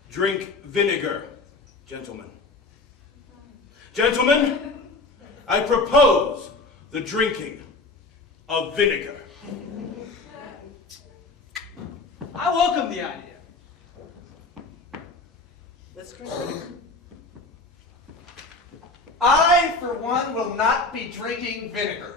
Drink vinegar, gentlemen. Gentlemen, I propose the drinking of vinegar. I welcome the idea. Let's drink vinegar. I, for one, will not be drinking vinegar.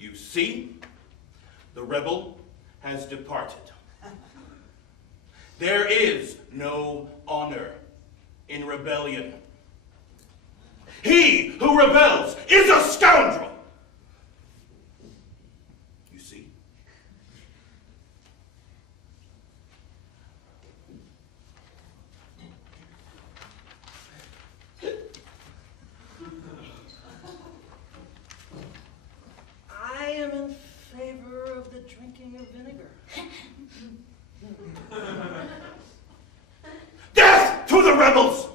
You see, the rebel has departed. There is no honor in rebellion. He who rebels is a scoundrel. You see? I am in favor of the drinking of vinegar. Death to the rebels!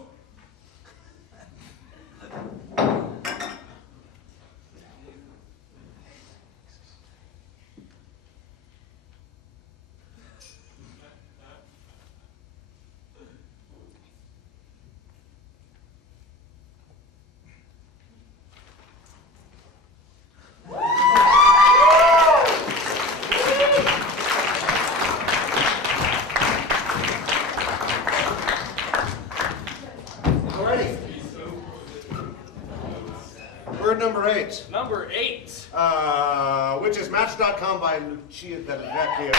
Match.com by Lucia Del Vecchio.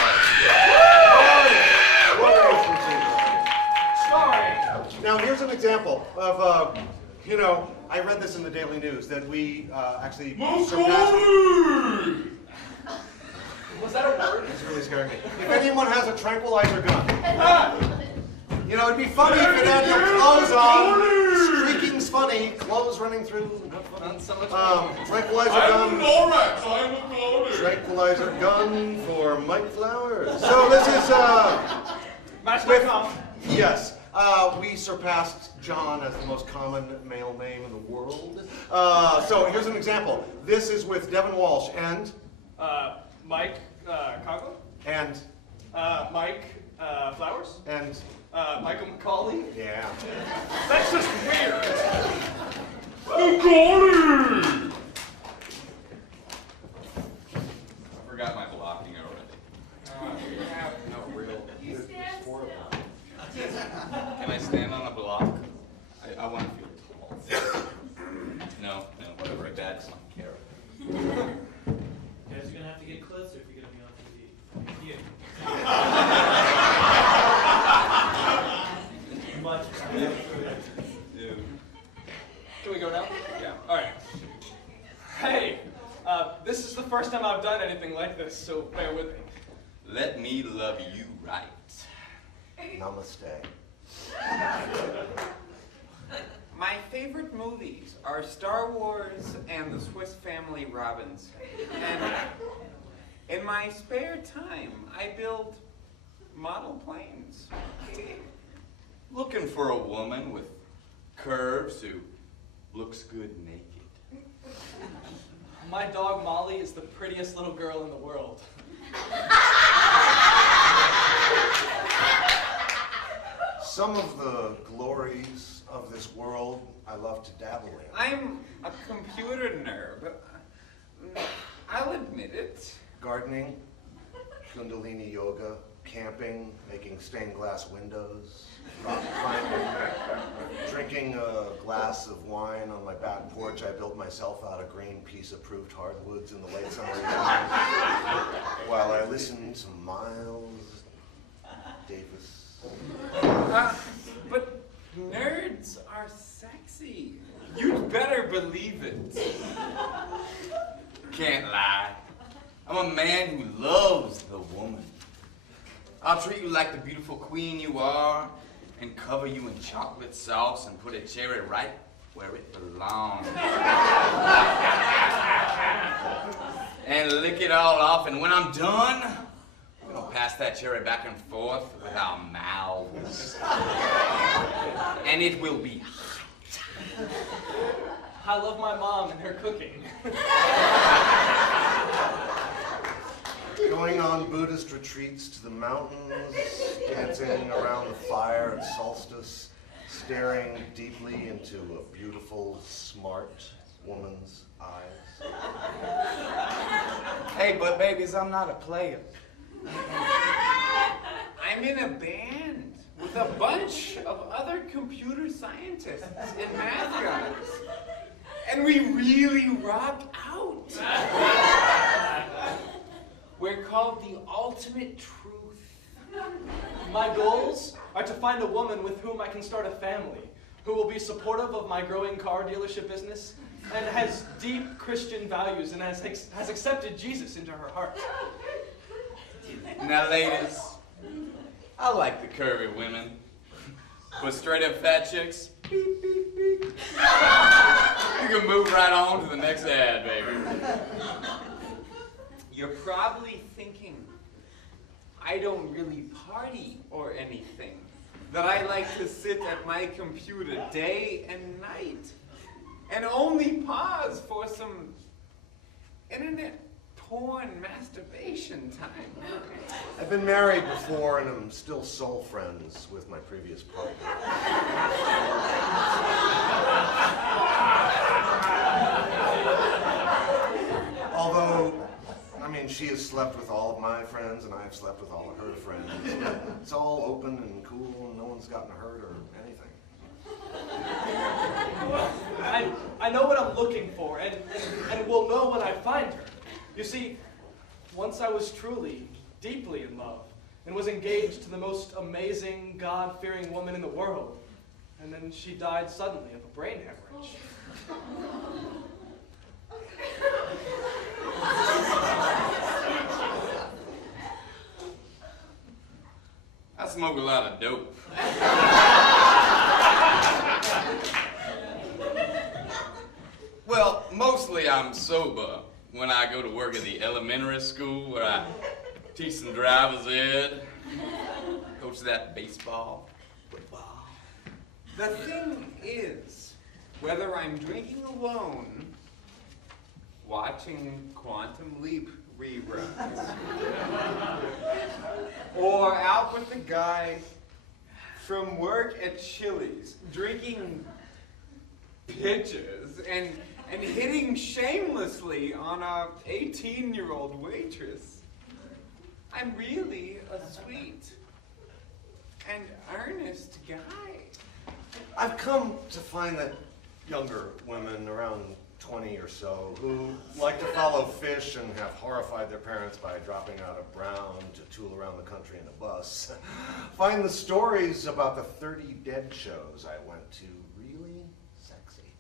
Starring. Now, here's an example of, I read this in the Daily News that we actually surpassed. Was that a word? It's really scaring me. If anyone has a tranquilizer gun, it'd be funny if it had no clothes on. Streaking's funny. Clothes running through. Tranquilizer gun. Tranquilizer gun for Mike Flowers. So this is Match.com. Yes. We surpassed John as the most common male name in the world. So here's an example. This is with Devin Walsh and Mike Conklin. And Mike Flowers. And Michael McCauley. Yeah. That's just weird. McCauley! I forgot my blocking already. No real. You stand still. Can I stand on a block? I want to feel tall. No, whatever. Bad son. Guys, you're gonna have to get closer if you're gonna be on TV. Here. Much better. Can we go now? Yeah. All right. Hey, this is the first time I've done anything like this, so bear with me. Let me love you right. Namaste. My favorite movies are Star Wars and the Swiss Family Robinson. And in my spare time, I build model planes. Looking for a woman with curves who looks good naked. My dog Molly is the prettiest little girl in the world. Some of the glories of this world I love to dabble in. I'm a computer nerd. I'll admit it. Gardening, Kundalini yoga, camping, making stained glass windows, rock climbing, drinking a glass of wine on my back porch I built myself out of Greenpeace approved hardwoods in the late summer evenings, while I listened to Miles Davis. But nerds are sexy. You'd better believe it. Can't lie. I'm a man who loves the woman. I'll treat you like the beautiful queen you are and cover you in chocolate sauce and put a cherry right where it belongs. And lick it all off, and when I'm done, we're gonna pass that cherry back and forth with our mouths. And it will be hot. I love my mom and her cooking. Going on Buddhist retreats to the mountains, dancing around the fire at solstice, staring deeply into a beautiful, smart woman's eyes. Hey, but babies, I'm not a player. I'm in a band with a bunch of other computer scientists and math guys. And we really rock out. We're called the Ultimate Truth. My goals are to find a woman with whom I can start a family, who will be supportive of my growing car dealership business, and has deep Christian values and has accepted Jesus into her heart. Now, ladies, I like the curvy women. But straight up fat chicks, beep, beep, beep. You can move right on to the next ad, baby. You're probably thinking, I don't really party or anything. That I like to sit at my computer day and night. And only pause for some internet porn masturbation time. I've been married before and I'm still soul friends with my previous partner. Although, she has slept with all of my friends and I've slept with all of her friends. It's all open and cool and no one's gotten hurt or anything. I know what I'm looking for, and will know when I find her. You see, Once I was truly, deeply in love, and was engaged to the most amazing, God-fearing woman in the world. And then she died suddenly of a brain hemorrhage. I smoke a lot of dope. Well, mostly I'm sober when I go to work at the elementary school where I teach some driver's ed, coach that baseball, football. The thing is, whether I'm drinking alone, watching Quantum Leap reruns, or out with the guy from work at Chili's, drinking pitchers and hitting shamelessly on a 18-year-old waitress, I'm really a sweet and earnest guy. I've come to find that younger women around 20 or so who like to follow fish and have horrified their parents by dropping out of Brown to tool around the country in a bus find the stories about the 30 Dead shows I went to really sexy.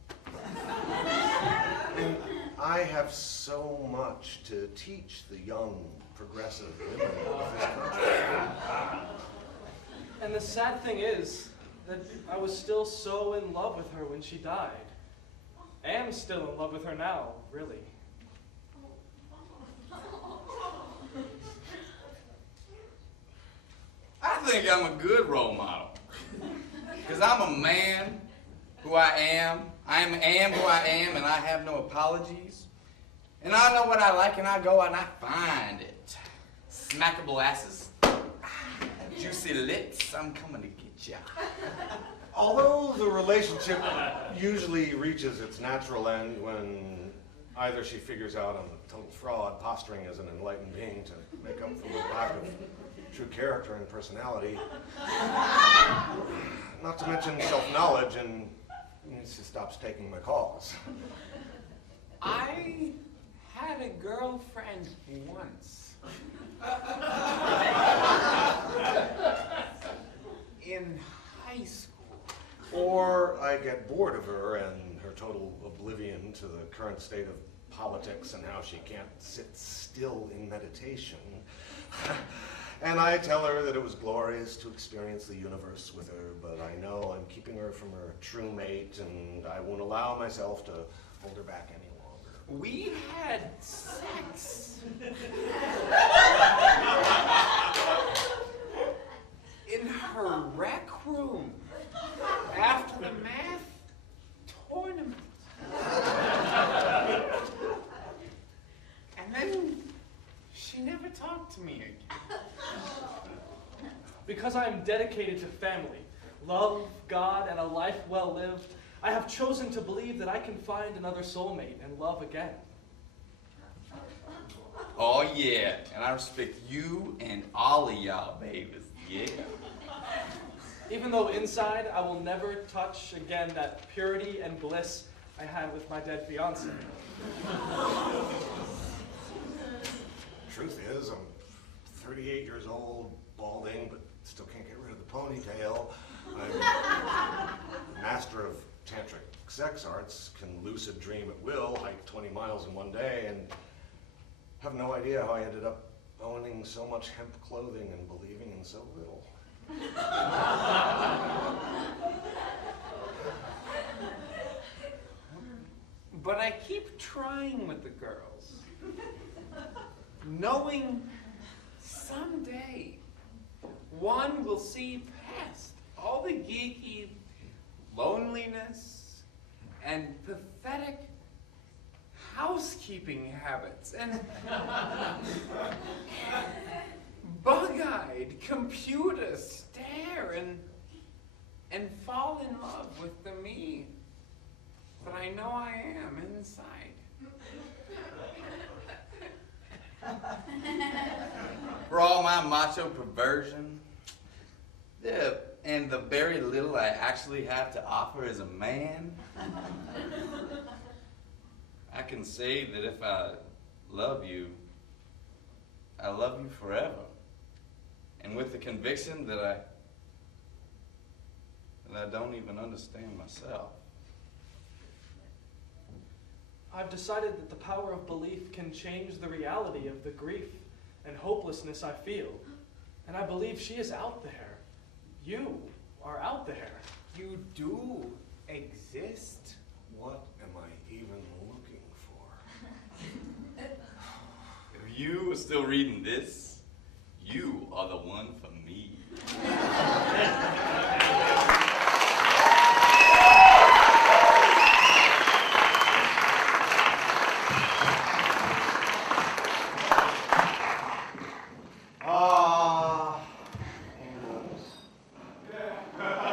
And I have so much to teach the young, progressive women of this country. And the sad thing is that I was still so in love with her when she died. I am still in love with her now, really. I think I'm a good role model. Because I'm a man who I am. I am who I am, and I have no apologies. And I know what I like, and I go and I find it. Smackable asses, juicy lips, I'm coming to get ya. Although the relationship usually reaches its natural end when either she figures out I'm a total fraud, posturing as an enlightened being to make up for the lack of true character and personality, not to mention self-knowledge, and she stops taking my calls. I had a girlfriend once. In high school. Or I get bored of her and her total oblivion to the current state of politics and how she can't sit still in meditation. And I tell her that it was glorious to experience the universe with her, but I know I'm keeping her from her true mate, and I won't allow myself to hold her back any longer. We had sex. In her rec room after the math tournament. And then she never talked to me again. Because I am dedicated to family, love, God, and a life well lived, I have chosen to believe that I can find another soulmate and love again. Oh yeah, and I respect you and all of y'all babies, yeah. Even though inside I will never touch again that purity and bliss I had with my dead fiance. Truth is, I'm 38 years old, balding, but still can't get rid of the ponytail. I'm a master of tantric sex arts, can lucid dream at will, hike 20 miles in one day, and have no idea how I ended up owning so much hemp clothing and believing in so little. But I keep trying with the girls, knowing someday one will see past all the geeky loneliness and pathetic housekeeping habits and bug-eyed computer stare and fall in love with the me that I know I am inside. For all my macho perversion, and the very little I actually have to offer as a man, I can say that if I love you, I love you forever. And with the conviction that I don't even understand myself. I've decided that the power of belief can change the reality of the grief and hopelessness I feel. And I believe she is out there. You are out there. You do exist. What am I even looking for? If you are still reading this, you are the one for me.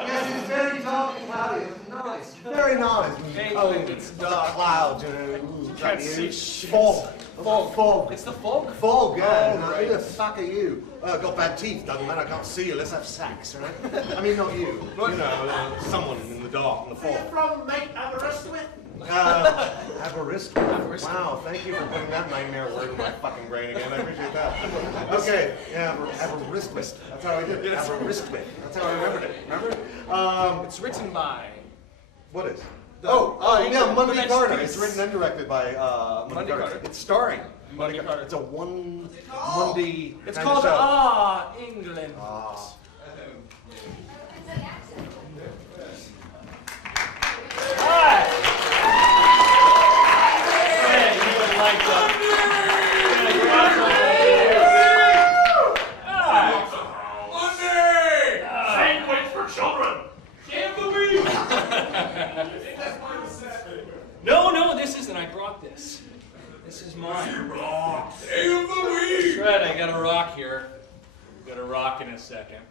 Yes, it's very dark and cloudy. It's nice. Very nice. Oh, it's dark clouds. You can't see shit. Fog. Fog. It's the fog? Fog, yeah. Oh, Who the fuck are you? Oh, I've got bad teeth. Doesn't matter. I can't see you. Let's have sex, right? I mean, not you. You know, someone in the dark, in the fog. From mate Aberystwyth? Aberystwyth. Wow, thank you for putting that nightmare word in my fucking brain again. I appreciate that. Okay, yeah, Aberystwyth. That's how I did it. Aberystwyth. That's how I remembered it. Remember? It's written by... What is? the Monday next Carter. piece. It's written and directed by Monday Carter. It's starring Monday Carter. It's a Monday. It's kind of called show. England. Hi. Hey, you would like that. Sandwich for children! Damn the week! No, this isn't. I brought this. This is mine. Rock! Damn the week! That's right, I got a rock here. Got a rock in a second.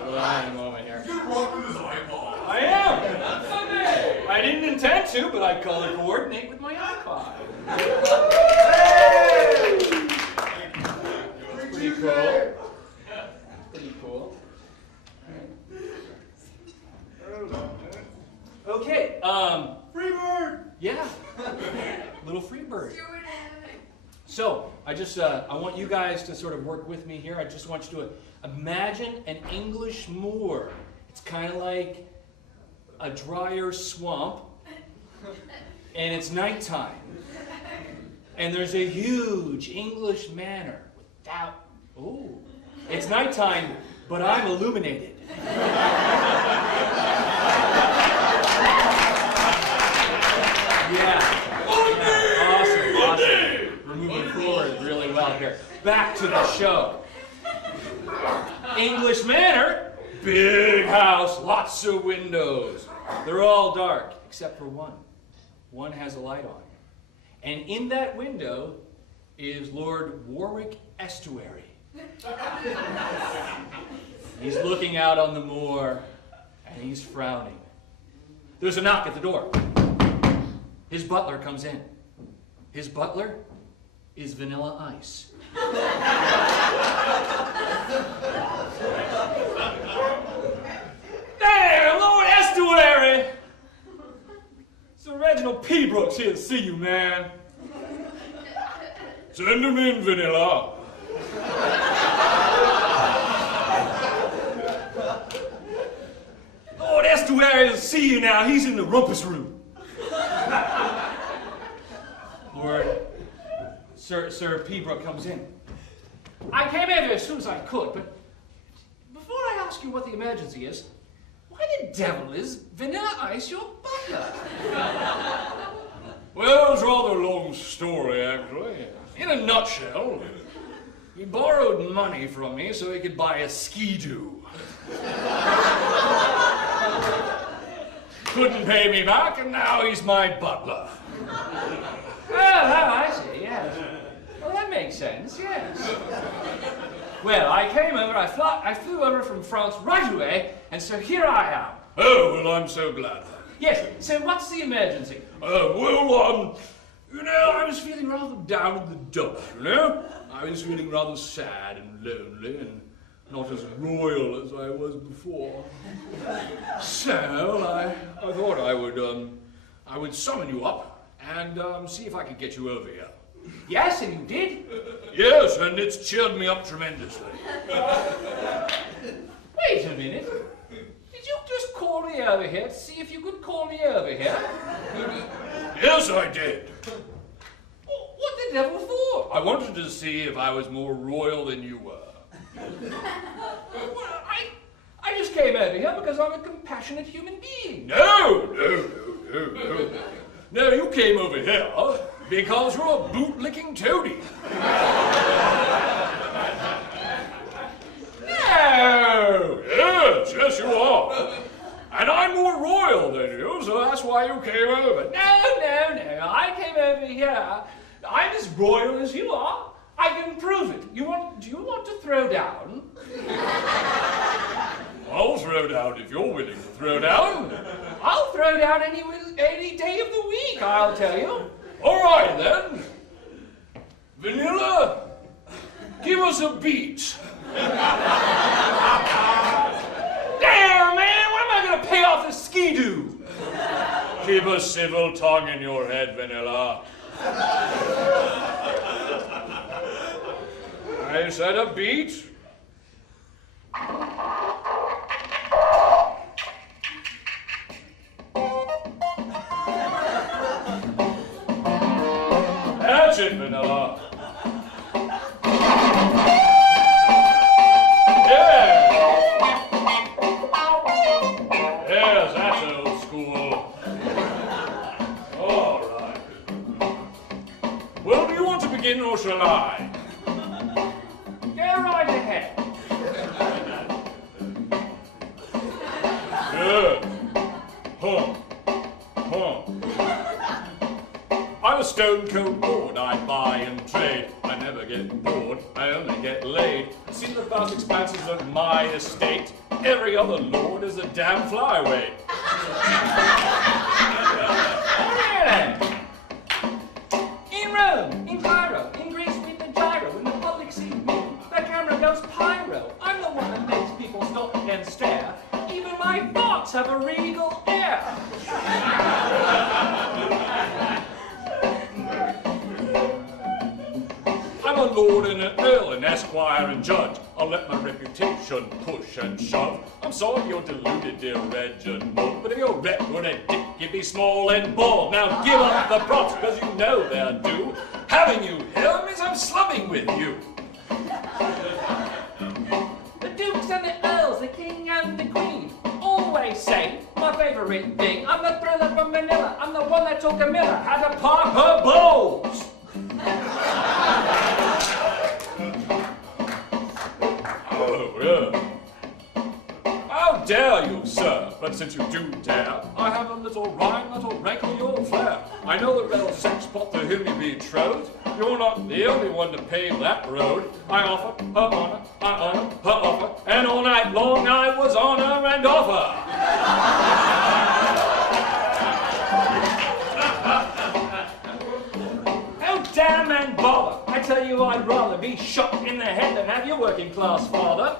Hold on a moment here. You're rocking his eyeball. I am! On Sunday! I didn't intend to, but I color coordinate with my iPod. That's pretty cool. Pretty cool. Okay, Freebird! yeah. Little Freebird. So, I want you guys to sort of work with me here. I just want you to imagine an English moor. It's kind of like a drier swamp, and it's nighttime. And there's a huge English manor without, it's nighttime, but I'm illuminated. Yeah. Awesome. We're moving forward really well here. Back to the show. English manor, big house, lots of windows. They're all dark, except for one. One has a light on. And in that window is Lord Warwick Estuary. He's looking out on the moor, and he's frowning. There's a knock at the door. His butler comes in. His butler is Vanilla Ice. There, Lord Estuary! Sir Reginald P. Brooks here to see you, man. Send him in, Vanilla. Lord Estuary to see you now. He's in the rumpus room. Lord, Sir P. Brook comes in. I came in here as soon as I could, but before I ask you what the emergency is, why the devil is Vanilla Ice your butler? Well, it's a rather long story, actually. In a nutshell, he borrowed money from me so he could buy a ski-doo. Couldn't pay me back, and now he's my butler. Oh, I see, yes. Well, that makes sense, yes. Well, I came over, I flew over from France right away, and so here I am. Oh, well, I'm so glad. Yes, so what's the emergency? You know, I was feeling rather down in the dumps, you know? I was feeling rather sad and lonely and not as royal as I was before. So, I thought I would summon you up and see if I could get you over here. Yes, and you did? Yes, and it's cheered me up tremendously. Wait a minute. Did you just call me over here to see if you could call me over here? Yes, I did. What the devil for? I wanted to see if I was more royal than you were. Well, I just came over here because I'm a compassionate human being. No. No, you came over here because you're a boot-licking toady. No! Yes, you are. And I'm more royal than you, so that's why you came over. No. I came over here. I'm as royal as you are. I can prove it. Do you want to throw down? I'll throw down if you're willing to throw down. I'll throw down any day of the week, I'll tell you. All right, then. Vanilla, give us a beat. Damn, man, when am I going to pay off this skidoo? Keep a civil tongue in your head, Vanilla. I said a beat. That's it, Vanilla. Yes, that's old school. All right. Well, do you want to begin or shall I? Go right ahead. Good. I'm a stone cold lord, I buy and trade. I never get bored, I only get laid. See the vast expanses of my estate. Every other lord is a damn flyweight. In Rome, in Cairo, in Greece with the gyro, when the public see me, the camera goes pyro. I'm the one that makes people stop and stare. Even my thoughts have a regal air. I'm a lord and an earl, an esquire and judge. I'll let my reputation push and shove. I'm sorry you're deluded, dear Reginald, but if your rep were a dick, you'd be small and bald. Now give up the props, because you know they're due. Having you here means I'm slumming with you. The dukes and the earls, the king and the queen, always say my favorite thing. I'm the thriller from Manila. I'm the one that told Camilla how to pop her balls. Oh, yeah. How dare you, sir? But since you do dare, I have a little rhyme that'll rankle your flair. I know the rebel sexpot to whom you betrothed. You're not the only one to pave that road. I offer her honor, I honor her offer, and all night long I was honor and offer. How damn and bother! I tell you, I'd rather be shot in the head than have your working class father.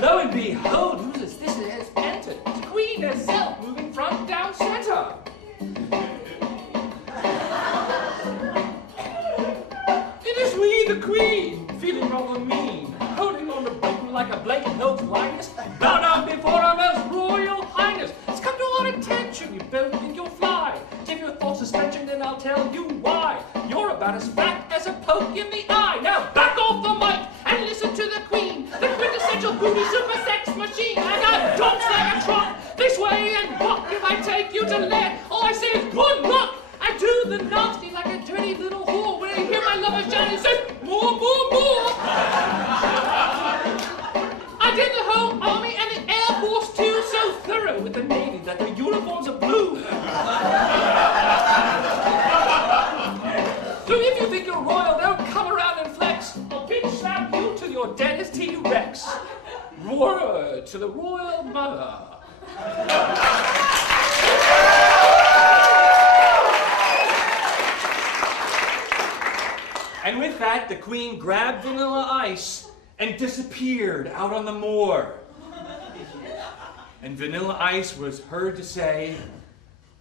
Lo and behold, who's this has entered? It's Queen herself, moving front down center. It is we, the Queen, feeling rather mean, holding on to Britain like a blanket holds Linus, bow down before our most royal highness. It's come to our attention, you don't think you'll fly. Give your thoughts suspension, then I'll tell you why. You're about as fat as a poke in the eye. Now back off the mic and listen to the Queen, the quintessential booty super sex machine. I got dogs like a trot, this way and walk. If I take you to land, all I say is good luck. I do the nasty like a dirty little whore. When I hear my lover shout, he says, more, more, more. I did the whole army and the Air Force too, so thorough with the Navy that the uniforms are blue. So if you think you're royal, don't come around and flex. I'll bitch slap you till your deadest T-Rex. Roar to the royal mother. And with that, the Queen grabbed Vanilla Ice and disappeared out on the moor. And Vanilla Ice was heard to say,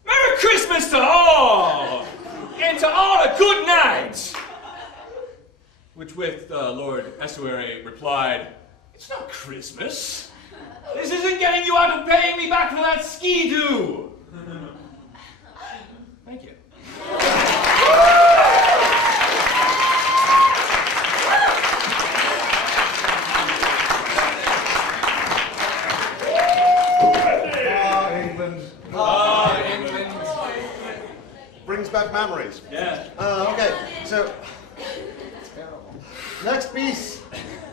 "Merry Christmas to all! And to Which with Lord Essuary replied, "It's not Christmas. This isn't getting you out of paying me back for that ski-doo." Thank you. England. Brings back memories. Yeah. Okay, so next piece.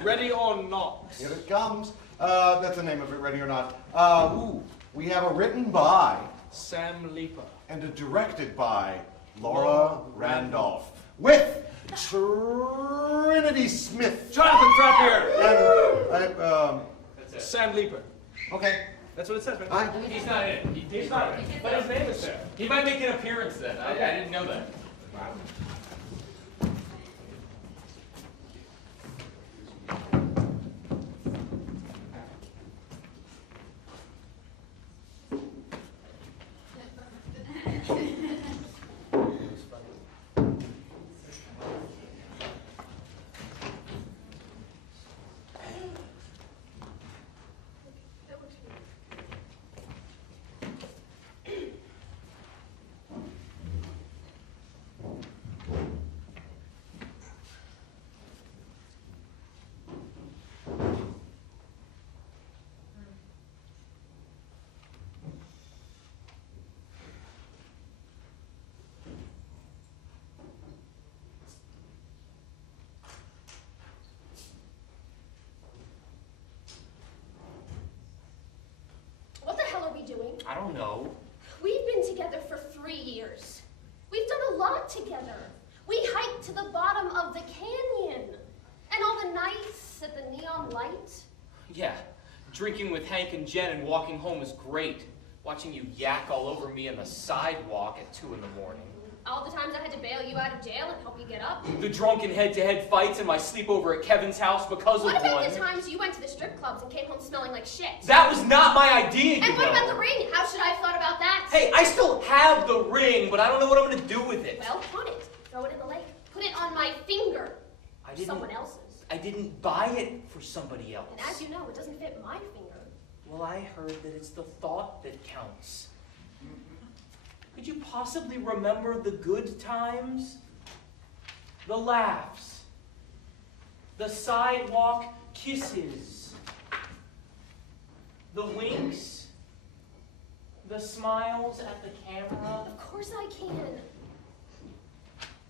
Ready or not? Here it comes. That's the name of it, Ready or Not. We have a written by Sam Leeper. and a directed by Laura Randolph. With Trinity Smith. Jonathan Frappier. And, Sam Leeper. Okay. That's what it says, right? He's not in. He's not in. But his name is there. He might make an appearance then. I didn't know that. Doing? I don't know. We've been together for 3 years. We've done a lot together. We hiked to the bottom of the canyon. And all the nights at the neon light. Yeah, drinking with Hank and Jen and walking home is great. Watching you yak all over me on the sidewalk at 2 in the morning. All the times I had to bail you out of jail and help you get up. The drunken head-to-head fights and my sleepover at Kevin's house because of one. What about the times you went to the strip clubs and came home smelling like shit? That was not my idea, And what about the ring? How should I have thought about that? Hey, I still have the ring, but I don't know what I'm going to do with it. Well, pawn it. Throw it in the lake. Put it on my finger. Someone else's. I didn't buy it for somebody else. And as you know, it doesn't fit my finger. Well, I heard that it's the thought that counts. Could you possibly remember the good times? The laughs. The sidewalk kisses. The winks. The smiles at the camera. Of course I can.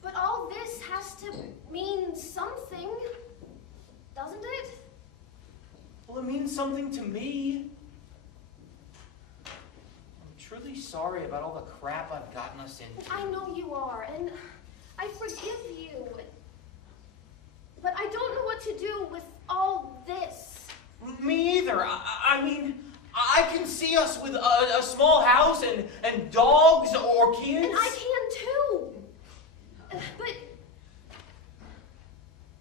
But all this has to mean something, doesn't it? Well, it means something to me. I'm truly sorry about all the crap I've gotten us into. I know you are, and I forgive you. But I don't know what to do with all this. Me either. I mean, I can see us with a small house and dogs or kids. And I can too. But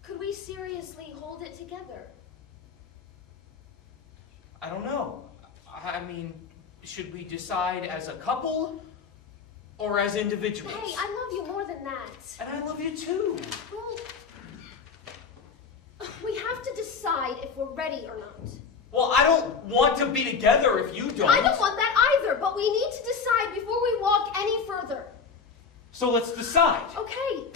could we seriously hold it together? I don't know. I mean, should we decide as a couple or as individuals? Hey, I love you more than that. And I love you too. Well, we have to decide if we're ready or not. Well, I don't want to be together if you don't. I don't want that either, but we need to decide before we walk any further. So let's decide. Okay.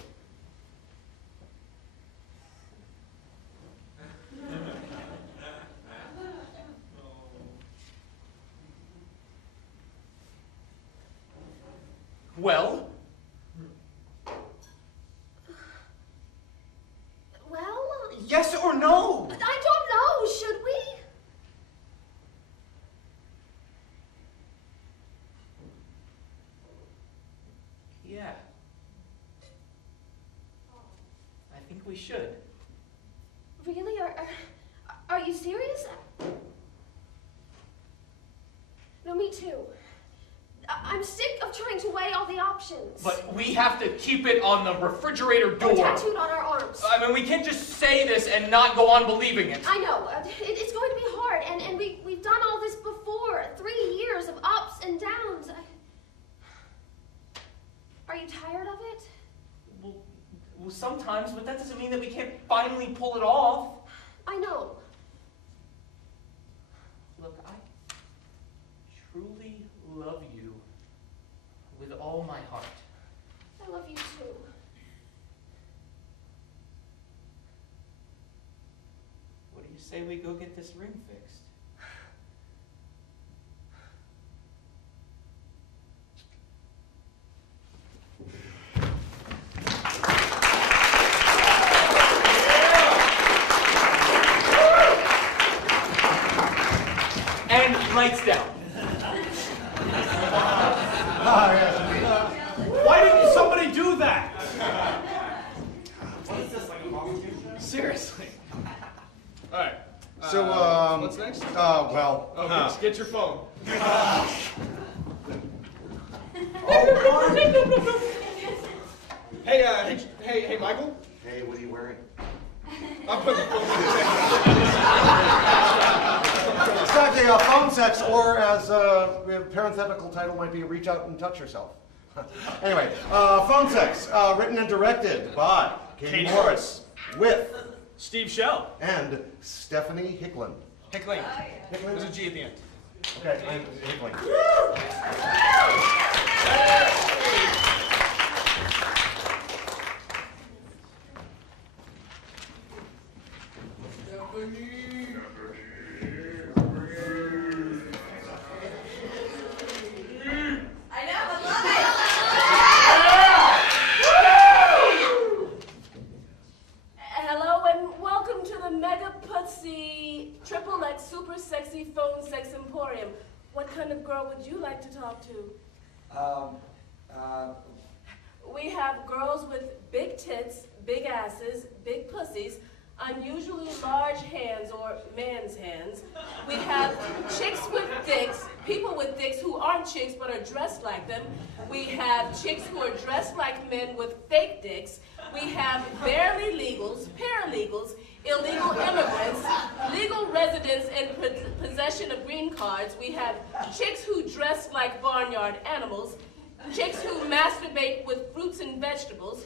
Well? Well? Yes or no? I don't know. Should we? Yeah. I think we should. Really? Are you serious? No, me too. I'm sick of trying to weigh all the options. But we have to keep it on the refrigerator door. Or tattooed on our arms. I mean, we can't just say this and not go on believing it. I know. It's going to be hard, and we've done all this before. 3 years of ups and downs. Are you tired of it? Well, Well, sometimes, but that doesn't mean that we can't finally pull it off. I know. Look, I truly love you with all my heart. I love you too. What do you say we go get this ring fixed? And lights down. Why didn't somebody do that? What is this, like a volunteer? Seriously. All right. So, what's next? Well. Oh, get your phone. Hey, Michael. Hey, what are you wearing? I'm putting the phone Exactly, phone sex, or as a parenthetical title might be, reach out and touch yourself. Anyway, phone sex, written and directed by Katie Morris, with Steve Shell and Stephanie Hickland. Hickling. There's a G at the end. Okay, I'm Hickling. Hello and welcome to the Mega Pussy Triple X Super Sexy Phone Sex Emporium. What kind of girl would you like to talk to? We have girls with big tits, big asses, big pussies, unusually large hands or man's hands. We have chicks with dicks, people with dicks who aren't chicks but are dressed like them. We have chicks who are dressed like men with fake dicks. We have barely legals, paralegals, illegal immigrants, legal residents in possession of green cards. We have chicks who dress like barnyard animals, chicks who masturbate with fruits and vegetables,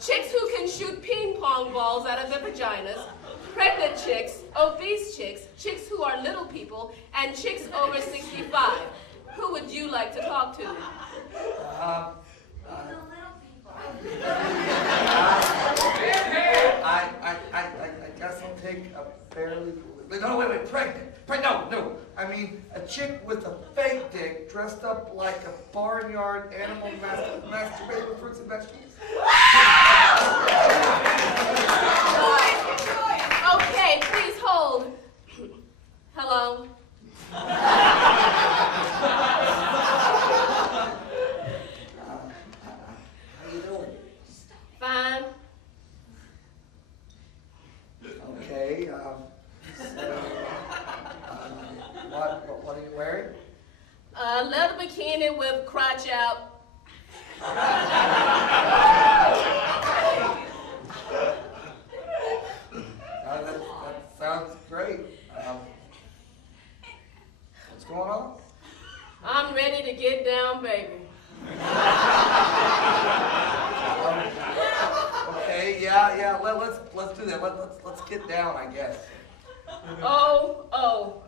chicks who can shoot ping pong balls out of their vaginas, pregnant chicks, obese chicks, chicks who are little people, and chicks over 65. Who would you like to talk to? I guess I'll take a fairly. No, wait, pregnant. No. I mean, a chick with a fake dick dressed up like a barnyard animal masturbating with fruits and vegetables. Okay, please hold. Hello? How you doing? Fine. Okay, what are you wearing? A leather bikini with crotch out. That sounds great. What's going on? I'm ready to get down, baby. Okay, yeah. Let's do that. Let's get down, I guess. Oh,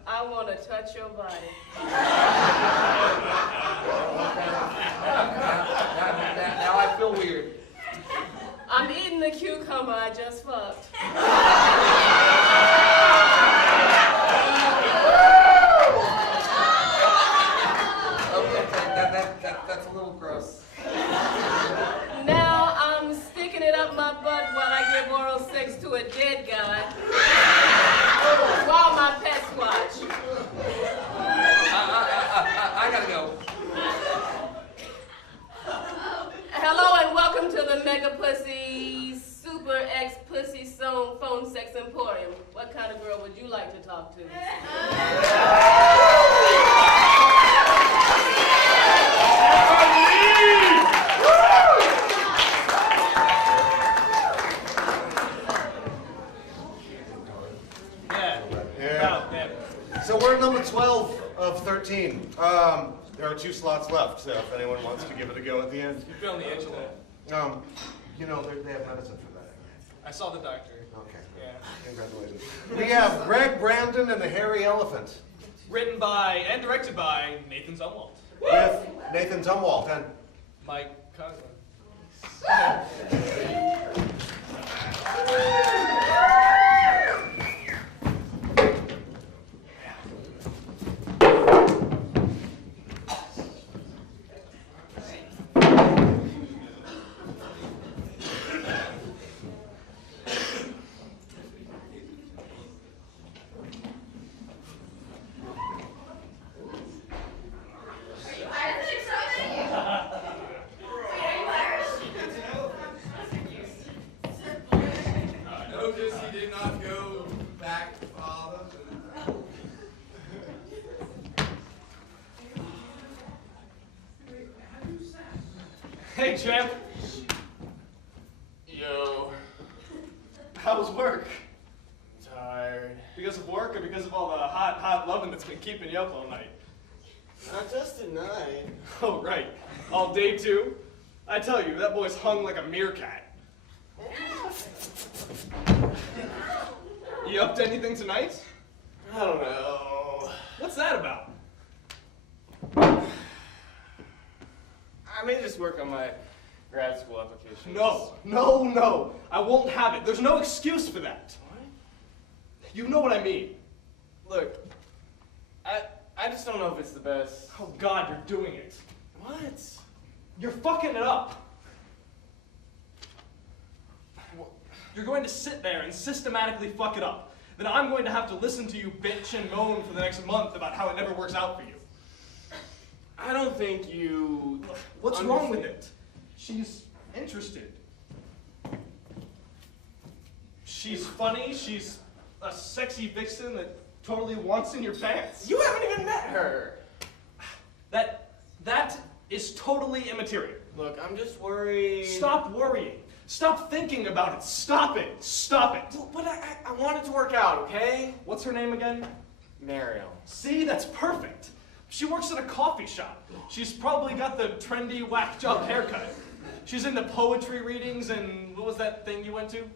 I want to touch your body. Now I feel weird. I'm eating the cucumber I just fucked. Okay, that's a little gross. Now I'm sticking it up my butt while I give oral sex to a dead guy. While my pets watch. I gotta go. Hello and welcome to the Mega Pussy Super X Pussy Sewn Phone Sex Emporium. What kind of girl would you like to talk to? So we're number 12 of 13. There are 2 slots left, so if anyone wants to give it a go at the end. You're feeling the edge of that. You know, they have medicine for that. I saw the doctor. Okay. Yeah. Congratulations. We have Greg Brandon and the Hairy Elephant. Written by and directed by Nathan Zumwalt. With Nathan Zumwalt and Mike Conklin. Notice he did not go back, Father. Hey, champ. Yo. How was work? Tired. Because of work or because of all the hot loving that's been keeping you up all night? Not just tonight. Oh, right. All day, too? I tell you, that boy's hung like a meerkat. You up to anything tonight? I don't know. What's that about? I may just work on my grad school application. No. I won't have it. There's no excuse for that. What? You know what I mean. Look, I just don't know if it's the best. Oh, God, you're doing it. What? You're fucking it up. You're going to sit there and systematically fuck it up. Then I'm going to have to listen to you bitch and moan for the next month about how it never works out for you. I don't think you... What's wrong with it? She's interested. She's funny. She's a sexy vixen that totally wants in your pants. You haven't even met her. That is totally immaterial. Look, I'm just worried. Stop worrying. Stop thinking about it. Stop it. Stop it. But I want it to work out, okay? What's her name again? Mariel. See, that's perfect. She works at a coffee shop. She's probably got the trendy whack job haircut. She's into poetry readings and what was that thing you went to?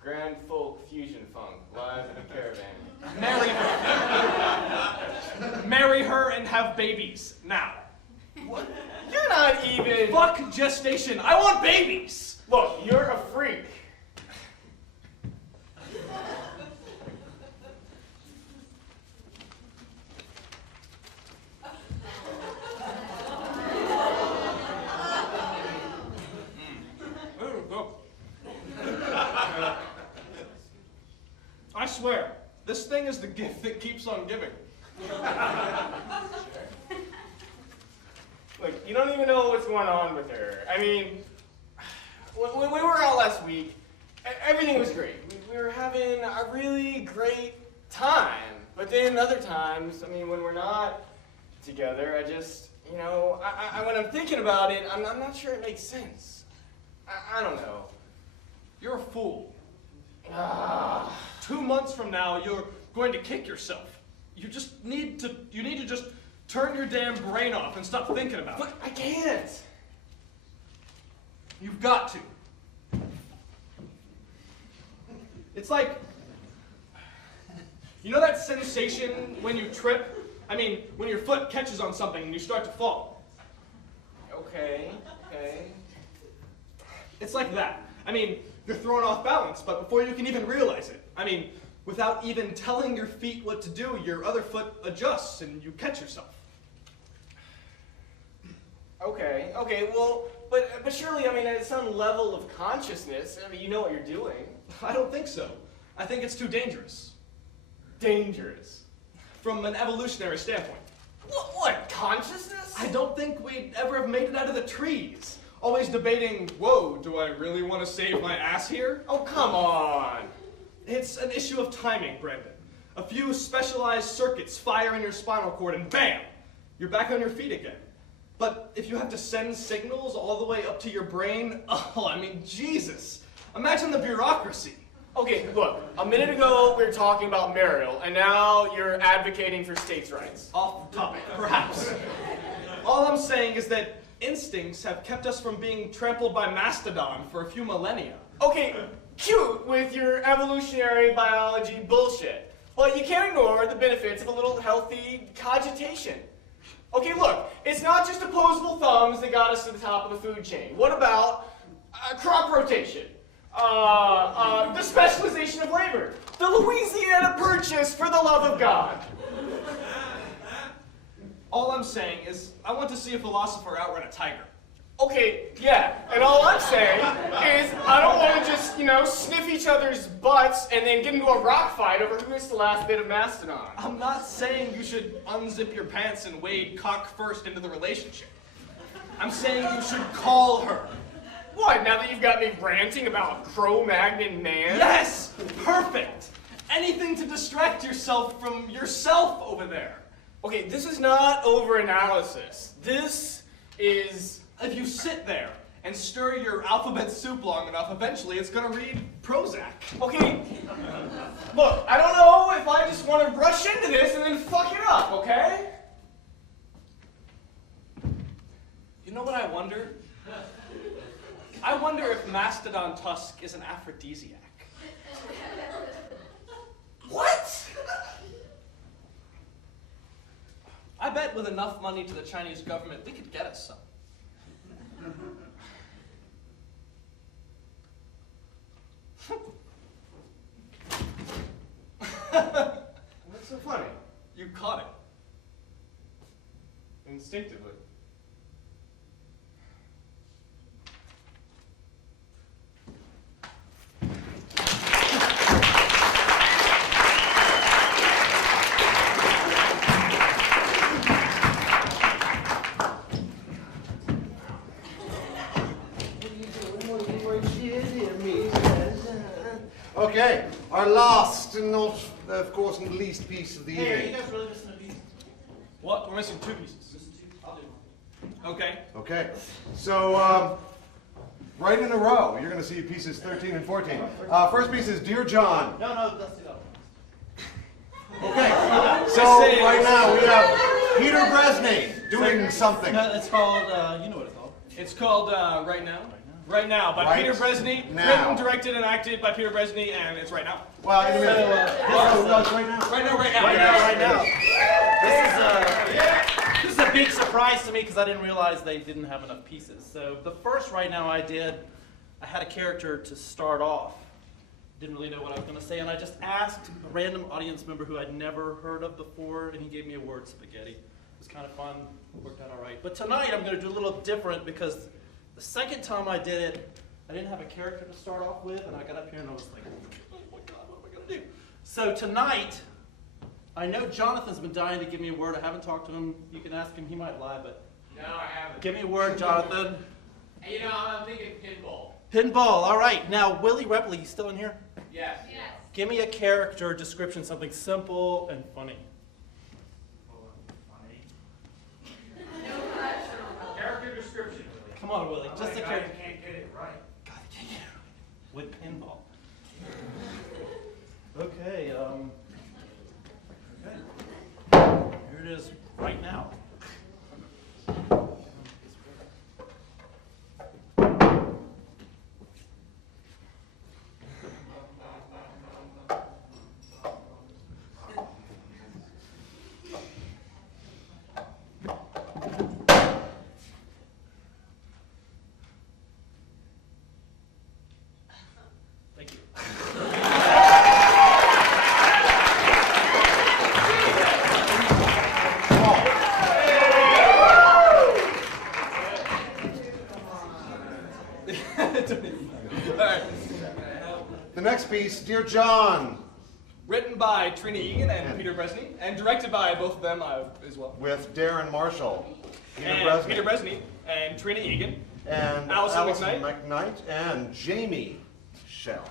Grand Folk Fusion Funk, live in a caravan. Marry her. Marry her and have babies. Now. What? You're not even... Fuck gestation. I want babies. Look, you're a freak. I swear, this thing is the gift that keeps on giving. Look, you don't even know what's going on with her. I mean, when we were out last week, everything was great. We were having a really great time. But then other times, I mean, when we're not together, I just, you know, when I'm thinking about it, I'm not sure it makes sense. I don't know. You're a fool. 2 months from now, you're going to kick yourself. You need to just turn your damn brain off and stop thinking about it. But I can't. You've got to. It's like, you know that sensation when you trip? I mean, when your foot catches on something and you start to fall. Okay. It's like that. I mean, you're thrown off balance, but before you can even realize it, I mean, without even telling your feet what to do, your other foot adjusts and you catch yourself. Okay, well, but surely, I mean, at some level of consciousness, I mean, you know what you're doing. I don't think so. I think it's too dangerous. Dangerous? From an evolutionary standpoint. What, consciousness? I don't think we'd ever have made it out of the trees. Always debating, whoa, do I really want to save my ass here? Oh, come on. It's an issue of timing, Brendan. A few specialized circuits fire in your spinal cord and bam, you're back on your feet again. But if you have to send signals all the way up to your brain, oh, I mean, Jesus. Imagine the bureaucracy. Okay, look, a minute ago we were talking about Mariel, and now you're advocating for states' rights. Off topic, perhaps. All I'm saying is that instincts have kept us from being trampled by mastodon for a few millennia. Okay, cute with your evolutionary biology bullshit. But you can't ignore the benefits of a little healthy cogitation. Okay, look, it's not just opposable thumbs that got us to the top of the food chain. What about crop rotation? The specialization of labor? The Louisiana Purchase, for the love of God. All I'm saying is, I want to see a philosopher outrun a tiger. Okay, yeah, and all I'm saying is I don't want to just, sniff each other's butts and then get into a rock fight over who gets the last bit of mastodon. I'm not saying you should unzip your pants and wade cock first into the relationship. I'm saying you should call her. What, now that you've got me ranting about Cro-Magnon man? Yes! Perfect! Anything to distract yourself from yourself over there. Okay, this is not overanalysis. This is... If you sit there and stir your alphabet soup long enough, eventually it's gonna read Prozac. Okay, look, I don't know if I just want to rush into this and then fuck it up, okay? You know what I wonder? I wonder if mastodon tusk is an aphrodisiac. What? I bet with enough money to the Chinese government, we could get us some. What's so funny? You caught it. Instinctively. Okay, our last and not, of course, not least piece of the Hey, are evening. you guys really missing a piece? What? We're missing 2 pieces. I'll do one. Okay. Okay, so right in a row, you're going to see pieces 13 and 14. First piece is Dear John. No, let's do that one. Okay, so right now we have Peter Bresney doing something. No, it's called, you know what it's called. It's called Right Now. Right Now by Right Peter Bresney. Now. Written, directed, and acted by Peter Bresney, and it's right now. Well, in a minute. Right now. Right now. This is a big surprise to me because I didn't realize they didn't have enough pieces. So the first Right Now I did, I had a character to start off. Didn't really know what I was going to say, and I just asked a random audience member who I'd never heard of before, and he gave me a word spaghetti. It was kind of fun. It worked out all right. But tonight I'm going to do a little different because the second time I did it, I didn't have a character to start off with, and I got up here and I was like, oh my God, what am I going to do? So tonight, I know Jonathan's been dying to give me a word. I haven't talked to him. You can ask him. He might lie, but No, I haven't. give me a word, Jonathan. Hey, I'm thinking pinball. Pinball. All right. Now, Willie Repley, you still in here? Yes. Give me a character description, something simple and funny. Character description. Come on, Willie. Just a character. Can't get it right. God, I can't get it with pinball. Okay. Here it is right now. Thank you. The next piece, Dear John. Written by Trina Egan and Peter Bresney, and directed by both of them as well. With Darren Marshall. Peter Bresney and Trina Egan. And Allison McKnight and Jamie Shell.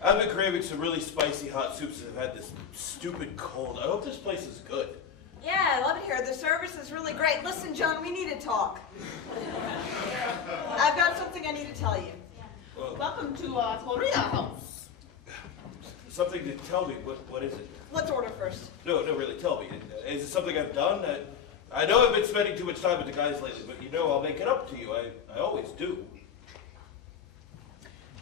I've been craving some really spicy hot soups and I've had this stupid cold. I hope this place is good. Yeah, I love it here. The service is really great. Listen, John, we need to talk. I've got something I need to tell you. Welcome to Korea House. Something to tell me. What is it? Let's order first. No, really, tell me. Is it something I've done? I know I've been spending too much time with the guys lately, but you know I'll make it up to you. I always do.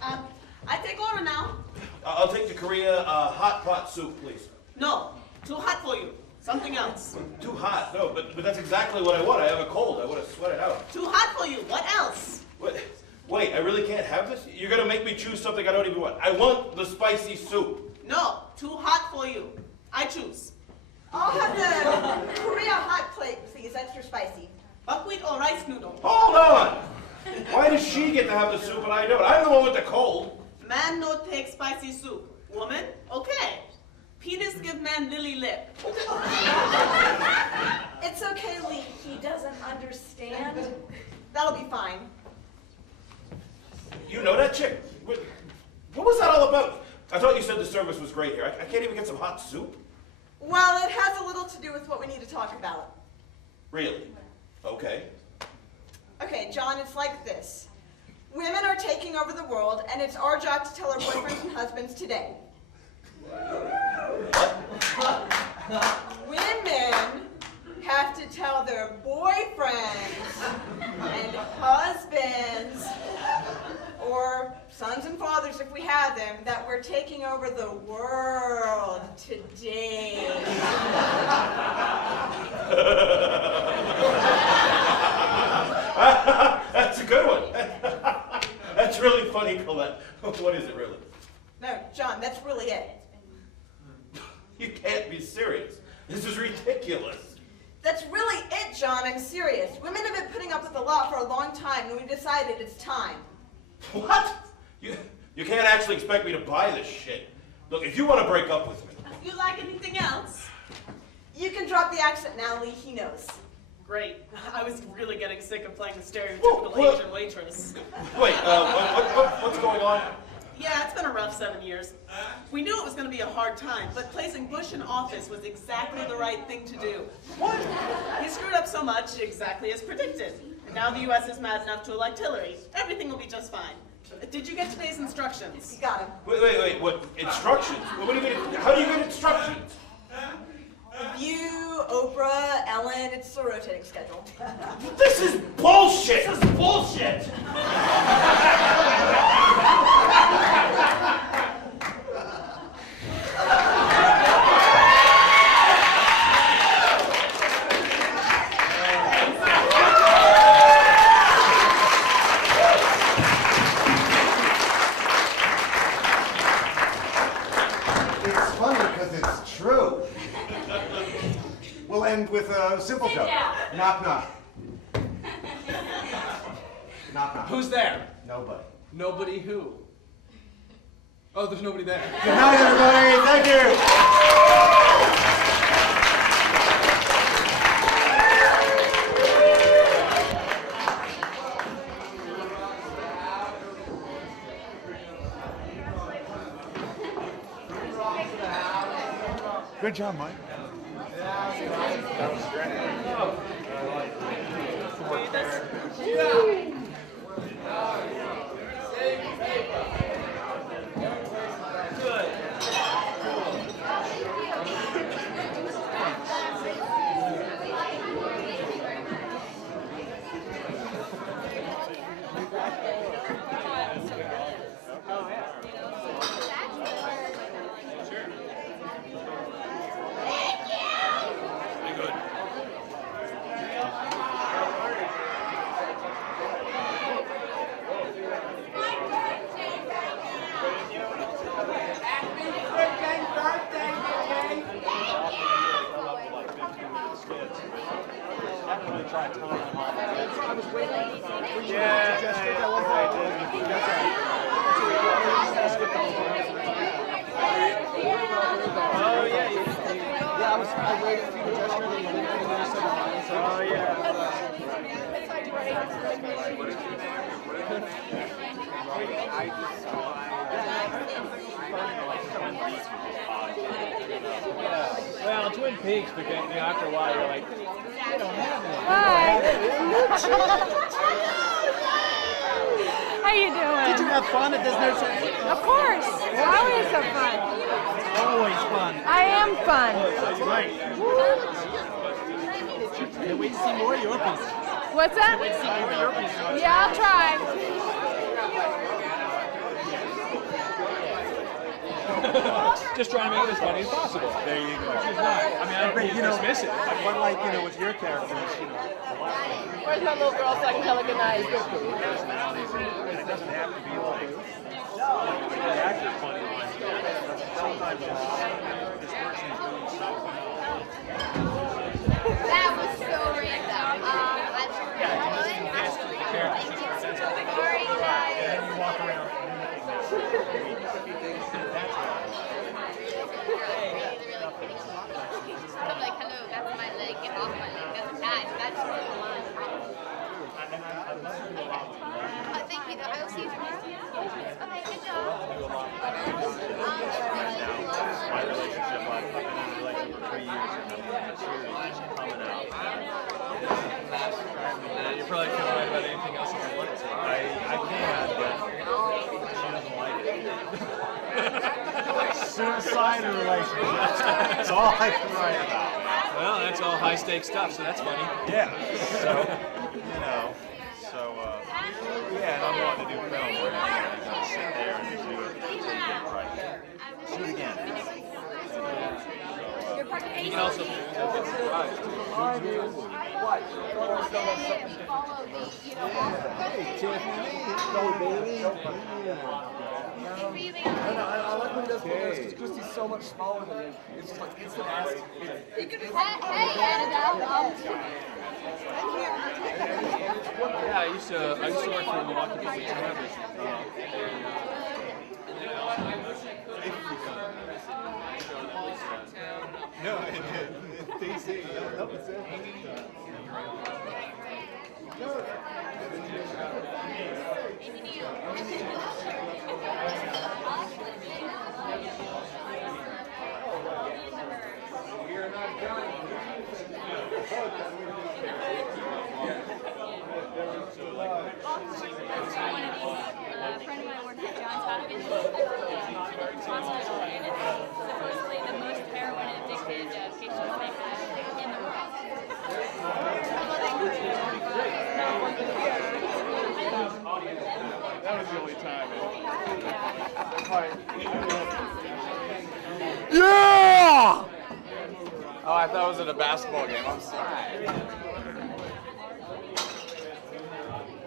I take order now. I'll take the Korea hot pot soup, please. No, too hot for you. Something else. Too hot? No, but that's exactly what I want. I have a cold. I want to sweat it out. Too hot for you. What else? Wait, I really can't have this? You're going to make me choose something I don't even want. I want the spicy soup. No, too hot for you. I choose. I'll have the Korea hot plate, please, extra spicy. Buckwheat or rice noodle? Hold on! Why does she get to have the soup and I don't? I'm the one with the cold. Man no take spicy soup. Woman? Okay. Penis give man lily lip. It's okay, Lee. He doesn't understand. That'll be fine. You know that chick? What was that all about? I thought you said the service was great here. I can't even get some hot soup? Well, it has a little to do with what we need to talk about. Really? Okay. Okay, John, it's like this. Women are taking over the world, and it's our job to tell our boyfriends and husbands today. Women have to tell their boyfriends and husbands, or sons and fathers if we have them, that we're taking over the world today. That's a good one. That's really funny, Colette. What is it really? No, John, that's really it. You can't be serious. This is ridiculous. That's really it, John. I'm serious. Women have been putting up with the law for a long time, and we decided it's time. What? You can't actually expect me to buy this shit. Look, if you want to break up with me... You like anything else? You can drop the accent now, Lee. He knows. Great. I was really getting sick of playing the stereotypical Asian waitress. Wait, what's going on? Yeah, it's been a rough 7 years. We knew it was going to be a hard time, but placing Bush in office was exactly the right thing to do. What? He screwed up so much, exactly as predicted. And now the U.S. is mad enough to elect Hillary. Everything will be just fine. Did you get today's instructions? You got him. Wait, what? Instructions? What do you mean? How do you get instructions? You, Oprah, Ellen, it's a rotating schedule. This is bullshit! This is bullshit! It's funny because it's true. We'll end with a simple joke. Knock, knock. Knock, knock. Who's there? Nobody. Nobody who? Oh, there's nobody there. Good night, everybody. Thank you. Good job, Mike. That was Well, Twin Peaks, because after a while you're like, they don't have any. How you doing? Did you have fun at this nursery? Of course. Always have fun. Always fun. I am fun. That's right. Can't wait to see more of your pieces. What's that? Can't wait to see more of your pieces. Yeah, I'll try. Just trying to make it as funny as possible. There you go. She's not. I mean, I don't think you dismiss it. What, like, with your characters, Where's my little girl so I can tell her good night? personalities, and it doesn't have to be like the actor's funny lines. Sometimes this person is doing something. That was so random. And then you walk around. I'm like, hello, that's my leg. Get off my leg. That's a guy. That's the line. Thank you. I will see you tomorrow. Okay, good job. My relationship, I've been in a relationship for 3 years and I'm coming out. You probably can't write about anything else if you want to. I can, but she doesn't like it. Suicidal relationship. That's all I can write about. Well, that's all high stakes stuff, so that's funny. Yeah. So, yeah, and I'm wanting to do film where I'm going to sit there and do it right. Shoot again. You can also get surprised. Hey, Tiffany. Go, baby. I like when he does this because Christy's so much smaller than him. It's just like instant ask. Hey, Annabelle. Yeah, I used to work for Milwaukee Public Television. No, it's DC. Nope, it's it. A friend of mine worked at Johns Hopkins Hospital, and it's supposedly the most heroin-addicted patients they have in the world. That was the only time. Yeah! Oh, I thought it was at a basketball game. I'm sorry.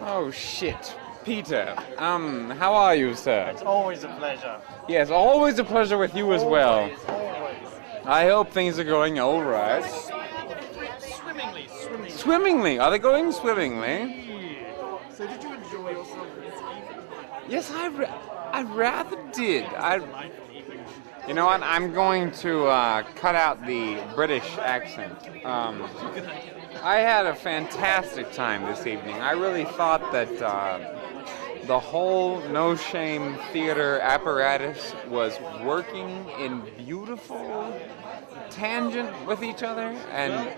Oh, shit. Peter, how are you, sir? It's always a pleasure. Yes, always a pleasure with you as well. Always. I hope things are going all right. Swimmingly. Swimmingly? Are they going swimmingly? So did you enjoy yourself this evening? Yes, I rather did. You know what? I'm going to cut out the British accent. I had a fantastic time this evening. I really thought that the whole No Shame theater apparatus was working in beautiful tangent with each other. And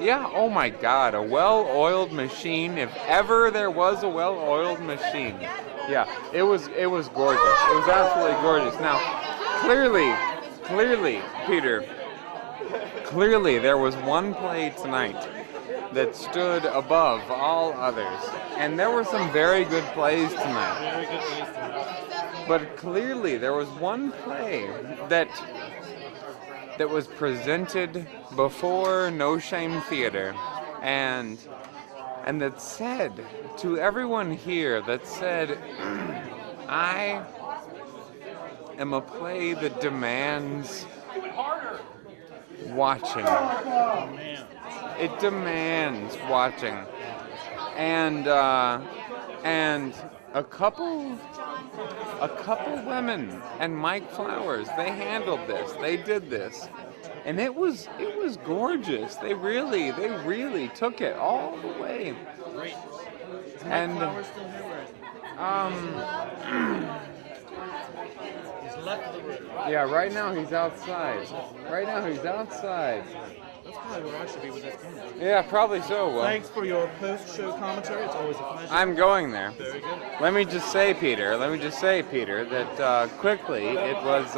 yeah, oh my God, a well-oiled machine. If ever there was a well-oiled machine. Yeah, it was gorgeous. It was absolutely gorgeous. Now, clearly, Peter, clearly there was one play tonight that stood above all others. And there were some very good plays tonight. But clearly there was one play that was presented before No Shame Theater and that said to everyone here, that said, I am a play that demands watching. It demands watching. And a couple women and Mike Flowers, they handled this. They did this. And it was gorgeous. They really took it all the way. Great. And Flowers still here? Is He's left the room. Yeah, right now he's outside. Right now he's outside. That's probably where I should be with this camera. Yeah, probably so, Will. Thanks for your post-show commentary. It's always a pleasure. I'm going there. Very good. Let me just say, Peter, that quickly, it was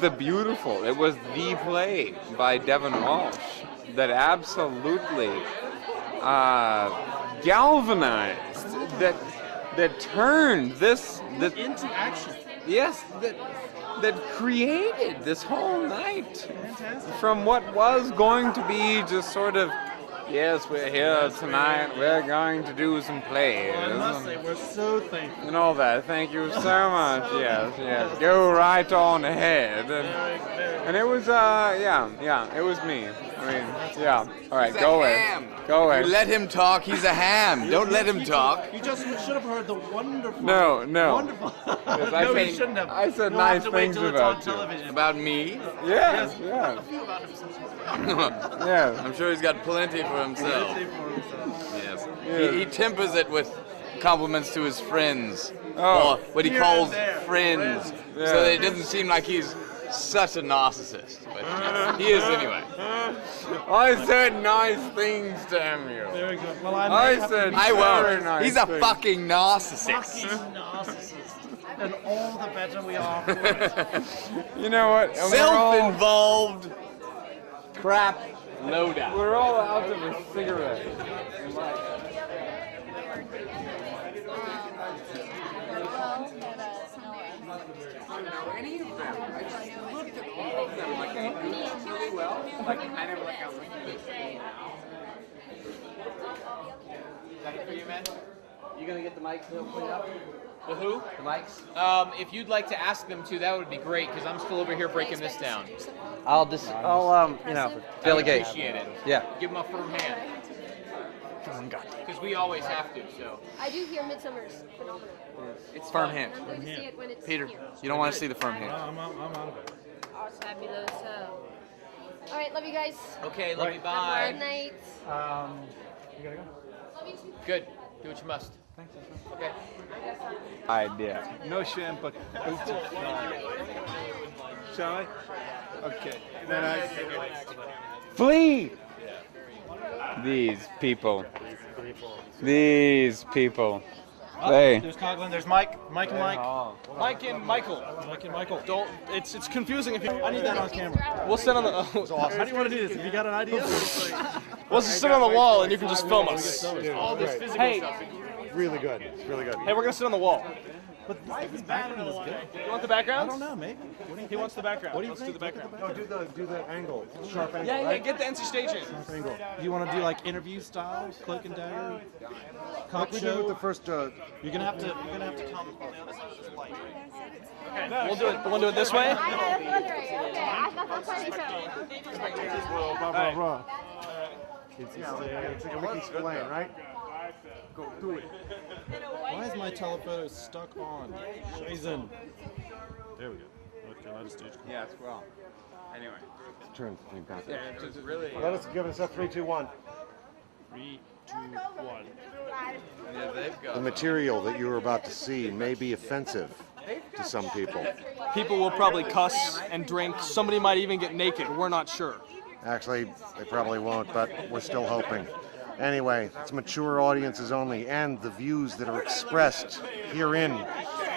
the play by Devin Walsh that absolutely galvanized, that turned this into action. Yes, that created this whole night. Fantastic. From what was going to be just sort of, yes, we're here tonight, we're going to do some plays. Well, I must say, we're so thankful. And all that. Thank you so much. Yes. Go right on ahead. And it was, it was me. I mean, yeah. All right, He's go a away. ham. Go away. You let him talk, he's a ham. Don't let him talk. You just should have heard the wonderful. No. Wonderful. Yes, No, you shouldn't have. I said You'll nice have to wait things till it's about on you. television. About me? Yes. A few about himself. Yes. I'm sure he's got plenty for himself. Plenty for himself. Yes. Yeah. He tempers it with compliments to his friends. Oh. Or what he Here calls and there. friends. Yeah. So that it doesn't seem like he's such a narcissist. But he is anyway. I said nice things to Samuel. Very good. Well, I said I very won't. nice He's a things. fucking narcissist. Fucking narcissist. And all the better we are for it. You know what? And Self-involved crap loadout. We're all out of a cigarette. I don't know any of them. I just looked at all of them like I knew them really well. Like I never like I was like, Is that it for you, man? You gonna get the mics cleaned up? The who? The mics? If you'd like to ask them to, that would be great, because I'm still over here breaking this down. I'll delegate. Appreciate it. Yeah. Give them a firm hand. Because we always have to, so. I do hear Midsummer's phenomenal. It's firm hand. I'm going to see it when it's Peter, here. you don't want to see the firm hand. I'm out of it. Fabulous. All right, love you guys. Okay, love you, Have a bye. good night. You gotta go. Love you too. Good. Do what you must. Thanks. Okay. Idea. No shame, but shall I? Okay. Then Flee! These people. There's Coughlin, there's Mike and Mike. Mike and Michael. Mike and Michael. Don't. It's confusing if you. I need that on camera. We'll sit on the. How do you want to do this? Have you got an idea? We'll just sit on the wall and you can just film us. All this physical Hey, stuff. really good. It's really good. hey, we're gonna sit on the wall. But the background is good. You want the background? I don't know, maybe. He wants the background. What do you Let's think? do the background. No, do the angle, sharp angle. Yeah, right? get the NC stage in. Sharp angle. You want to do like interview style, cloak and dagger, cop Like we did show? with the first. You're gonna have to come on the other side of this light. Okay, we'll do it. We'll do it this way. Blah, blah, blah. It's like a Mickey Spillane, right? Go do it. Why is my telephoto stuck on? Scheißen. There we go. Okay, let us stage. Yes, well. Anyway. Turn me back. Yeah, it's just really. Let us give us a 3, 2, 1. 3, 2, 1. Yeah, they've got The material that you're about to see may be offensive to some people. People will probably cuss and drink. Somebody might even get naked. We're not sure. Actually, they probably won't, but we're still hoping. Anyway, it's mature audiences only, and the views that are expressed herein,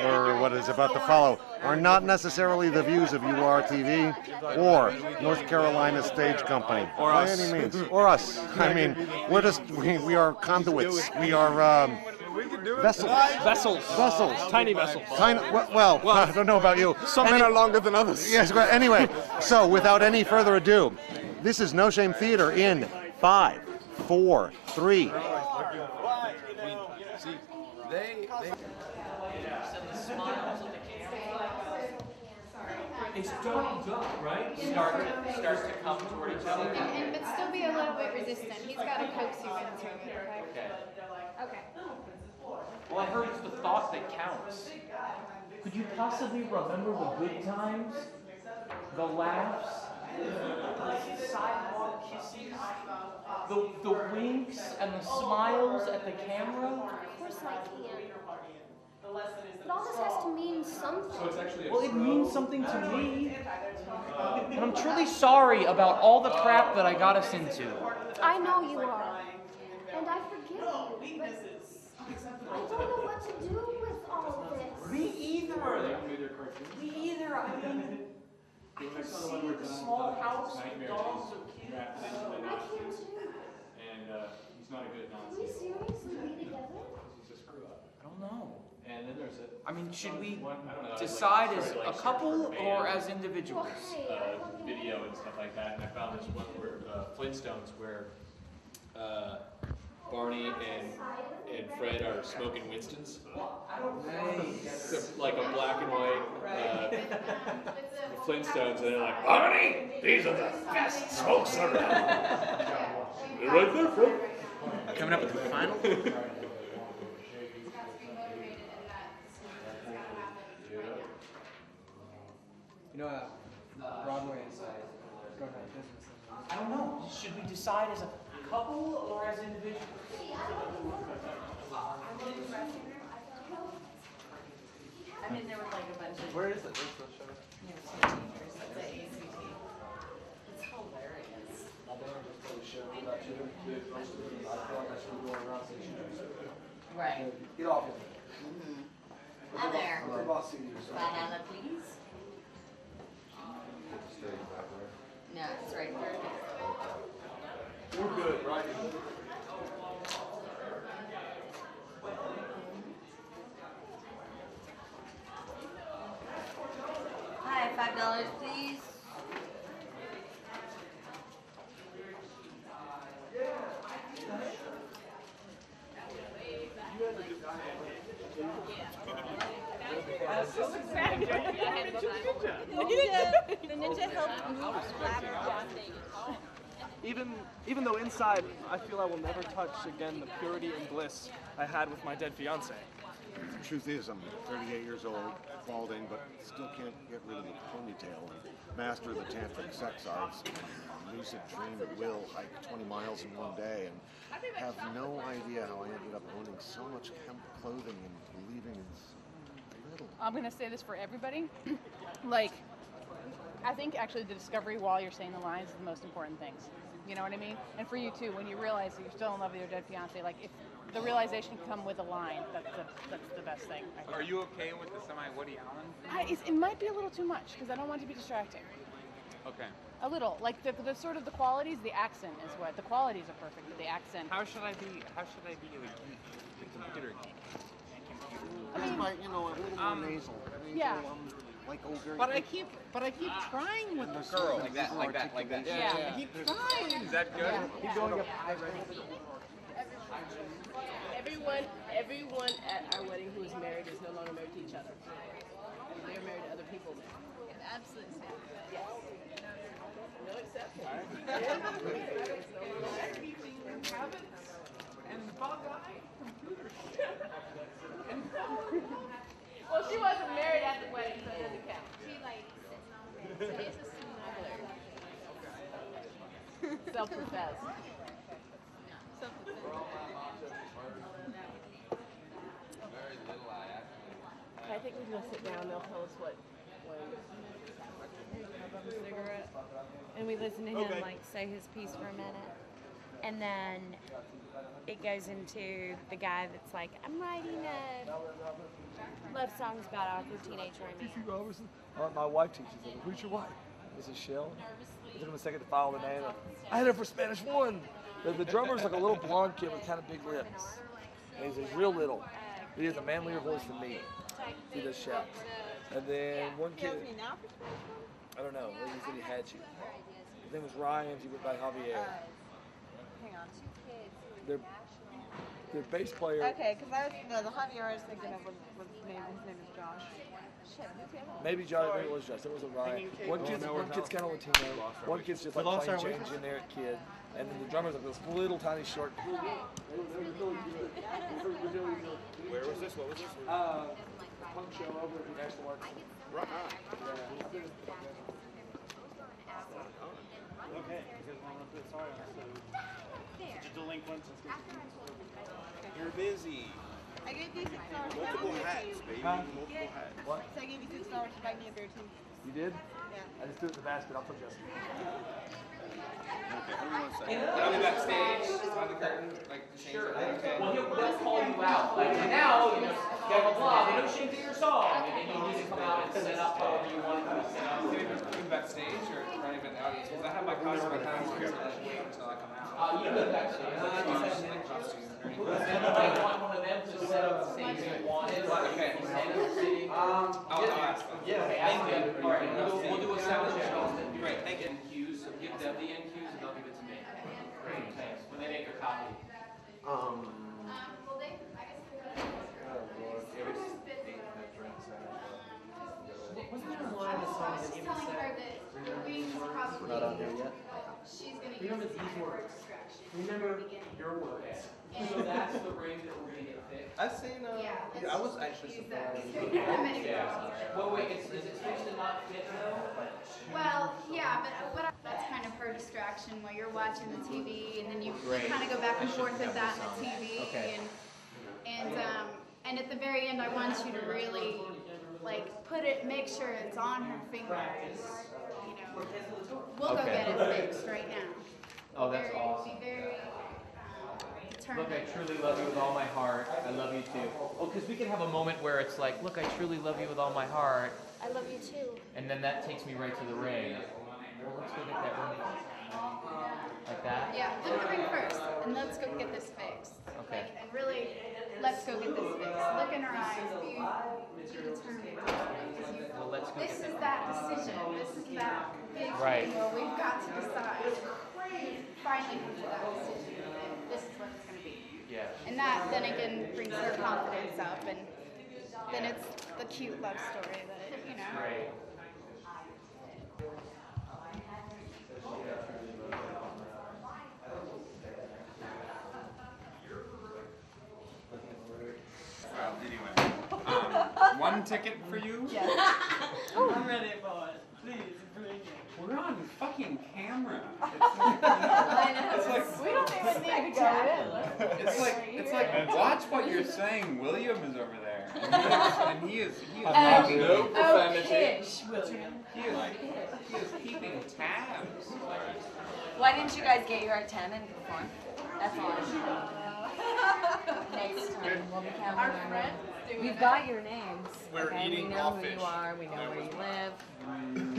or what is about to follow, are not necessarily the views of URTV or North Carolina Stage Company. Or by us. any means. Or us. I mean, we are conduits. We are vessels. Vessels. Tiny vessels. Well, I don't know about you. Some men are longer than others. Yes, well, anyway, so without any further ado, this is No Shame Theater in 5, 4, 3. See, they It's domed up, right? Start to come toward each other. But still be a little bit resistant. He's got a coaxu into it. Okay. Okay. Well, I heard it's the thought that counts. Could you possibly remember the good times? The laughs? The sidewalk kisses? The winks and the smiles at the camera? Of course I can. lesson is But all this has to mean something. So it's actually Well, it means something to me. And I'm truly sorry about all the crap that I got us into. I know you are. And I forgive you. But I don't know what to do with all this. Me either. Me either. I mean, I can see the small house with dogs or kids. I can't too. And he's not a good Can Nazi. we seriously be together? He's a screw up. I don't know. And then there's I mean, should we I don't know, decide like, as started, a like, couple searching for or bands, as individuals? video and stuff like that, and I found this one where Flintstones where Barney and Fred are smoking Winston's. So, like a black and white Flintstones, and they're like, Barney, these are the best smokes around. They're right there, Fred. Coming up with the final. You know, Broadway is going out of business. I don't know. Should we decide as a couple or as individuals? I mean, there were like a bunch of. Where is it? Where's the show? Teenagers at the ACT. It's hilarious. I've been just to the show about you. I feel like I should be going around saying you. Right. Get off of me. Hi there. What's the boss see you? Banana, please. No, it's right there. We're good, right? Hi, $5, please. The ninja helped move Even though inside I feel I will never touch again the purity and bliss I had with my dead fiance. The truth is, I'm 38 years old, balding, but still can't get rid of the ponytail and master the tantric sex arts. Lucid dream at will, hike 20 miles in one day, and have no idea how I ended up owning so much hemp clothing and believing in so little. I'm going to say this for everybody. Like, I think actually the discovery while you're saying the lines is the most important things. You know what I mean? And for you too, when you realize that you're still in love with your dead fiance, like if the realization can come with a line, that's the best thing. I think. Are you okay with the semi-Woody Allen? It might be a little too much because I don't want it to be distracting. Okay. A little, like the sort of the qualities, the accent is what the qualities are perfect, but the accent. How should I be a geek? The computer geek. Just like, a little more nasal. Yeah. Like old very But I keep trying with the girl. Like that. Yeah. I keep trying. Is that good? Keep going up. Everyone at our wedding who is married is no longer married to each other. They're married to other people now. Absolutely. Yes. No exception. And Bug-Eye computer Well, she wasn't married at the wedding, so it doesn't count. She like sits on it. She is a smuggler. Self-professed. I think we're gonna sit down. They'll tell us what. A cigarette, and we listen to him like say his piece for a minute, and then it goes into the guy that's like, I'm writing love songs about awkward teenage romance. My wife teaches them. Who's your wife? Mrs. Shell. It took him a second to follow the name. I had her for Spanish 1. The drummer's like a little blonde kid with kind of big lips. And he's real little. He has a manlier voice than me. He does shouts. And then one kid, I don't know, he said he had you. His name was Ryan, he went by Javier. Hang on. Their bass player, Okay, because the Javier I was thinking of was his name is Josh. Shit, who's the other one? maybe Josh, maybe it was Josh, it wasn't Ryan. One kid's kind of Latino, one kid's just like plain Jane generic kid, and then the drummer's like this little tiny short. Where was this? What was this? Punk show over at the National Arts. Right. Okay, you guys want to put sorry on us, so delinquents. You're busy. I gave you $6 to buy Multiple me a beer hats, too. baby. Yeah. Multiple hats. What? So I gave you $6 to buy me a beer too. You did? Yeah. I just threw it in the basket. I'll tell Jesse. Okay, how do we want to say? I'll be backstage, behind the curtain, like the sure. Okay. Well, they'll call you out. Like, and now, you know, blah, blah, blah, the No Shame Theater song. And then you need to come out and set up however you want to set up. Can we be backstage or not even the audience? Because I have my costume at home, so I just wait until I come out. You can go backstage. Just like costume. They want one of them to set up the stage they wanted. Okay. I'll ask them. Yeah, thank you. All right, we'll do a sound check. Great, thank you. Cues, so give them the end cues and they'll give it to me. Great, thanks. When they make their copy. Wasn't there a line of the song that even said, Not on here yet. Remember these words. Remember your words. So that's the ring that we're going to get fixed. I've seen, I was actually surprised. Yeah. Well, wait, is it fixed and not fit though? Well, yeah, but that's kind of her distraction while you're watching the TV, and then you Right. kind of go back and forth with that in the TV. Okay. And at the very end, I want you to really, like, make sure it's on her fingers. You know, we'll go get it fixed right now. Oh, that's awesome. Be very Look, I truly love you with all my heart. I love you too. Oh, because we can have a moment where it's like, look, I truly love you with all my heart. I love you too. And then that takes me right to the ring. Well, let's go get that ring. Like that? Yeah, look at the ring first, and let's go get this fixed. Okay. Like, and really, let's go get this fixed. Look in her eyes. Be determined. Well, let's go This get is that that decision. This is that big Right. thing where we've got to decide. Finally come to that decision. And this is what it's going to be. Yeah. And that then again brings her confidence up, and then it's the cute love story that, you know. Right. Well, anyway, one ticket for you? Yes. I'm ready for it. Please bring it. We're on fucking camera. I know. It's like We don't even need to go in. It's like watch what you're saying. William is over there, and he is no profanity. William. He is keeping tabs. Why didn't you guys get here at 10 and perform? That's all. Next time we'll be counting our friends. We've got your names. We're okay? eating We know raw who fish. you are. We know where you live.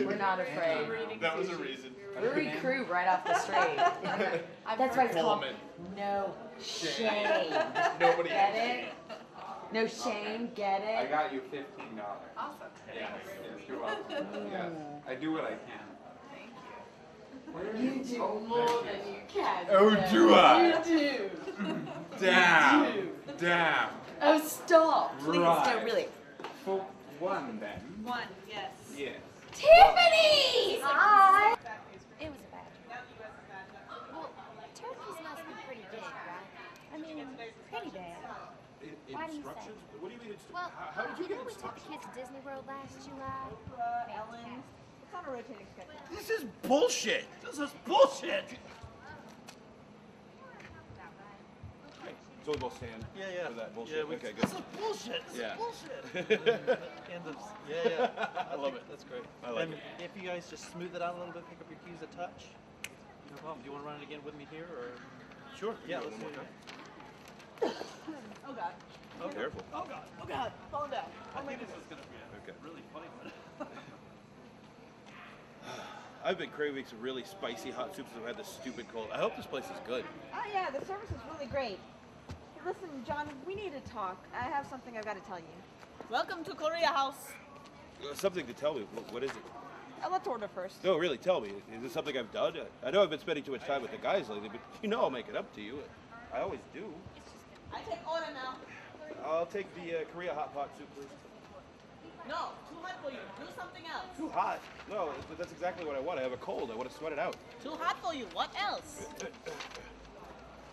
We're not afraid. That was a reason. We recruit right off the street. That's why it's called Coleman. No Shame. Nobody Get it? No shame. Get I it? got you $15. Awesome. Yes, you're welcome. Yes, I do what I can. You do more than you can. Oh, do I? You do. Damn. Damn. Oh, stop. Please, Right. no, really. For one, then. One, yes. Yes. Tiffany! Hi! It was a bad one. Well, turkeys must be pretty big, right? I mean, pretty bad. Why do you say? Instructions? What do you mean it's? Well, How did you get we took the instructions? kids to Disney World last July. Ellen. It's on a rotating schedule. This is bullshit. This is bullshit. So we both stand for that bullshit. Yeah, okay, good. This is bullshit. This Yeah. is bullshit. Yeah. I love it. That's great. I like and it. if you guys just smooth it out a little bit, pick up your cues a touch. No problem. Do you want to run it again with me here, or? Sure. Yeah, One let's more do time. it. Oh God. Oh, careful. Oh God. Oh God. Calm down. I think this is gonna be a really funny one. I've been craving some really spicy hot soups. I've had this stupid cold. I hope this place is good. Oh yeah, the service is really great. Hey, listen, John, we need to talk. I have something I've got to tell you. Welcome to Korea House. Something to tell me. What is it? Let's order first. No, really, tell me. Is this something I've done? I know I've been spending too much time with the guys lately, but you know I'll make it up to you. I always do. I take order now. I'll take the Korea hot pot soup, please. No, too hot for you. Do something else. Too hot? No, but that's exactly what I want. I have a cold. I want to sweat it out. Too hot for you. What else?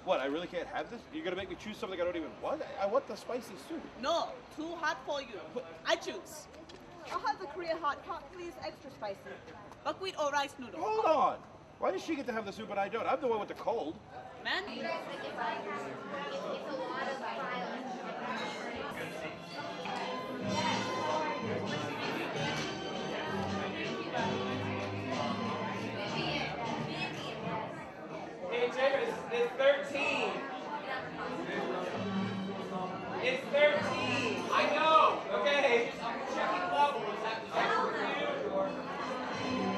What, I really can't have this? You're going to make me choose something I don't even want? I want the spicy soup. No, too hot for you. I choose. I'll have the Korea hot pot, please, extra spicy. Buckwheat or rice noodle. Hold on. Why does she get to have the soup and I don't? I'm the one with the cold. man. Hey, Jacob, it's 13. It's 13. I know. Okay. Checking levels.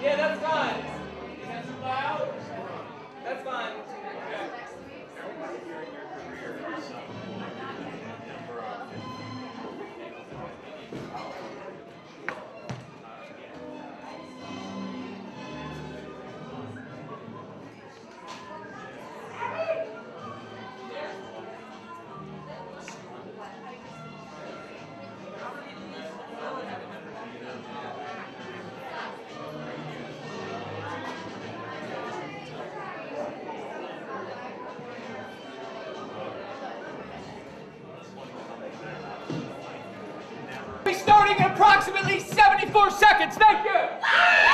Yeah, that's fine. Is that too loud? That's fine. Starting in approximately 74 seconds. Thank you.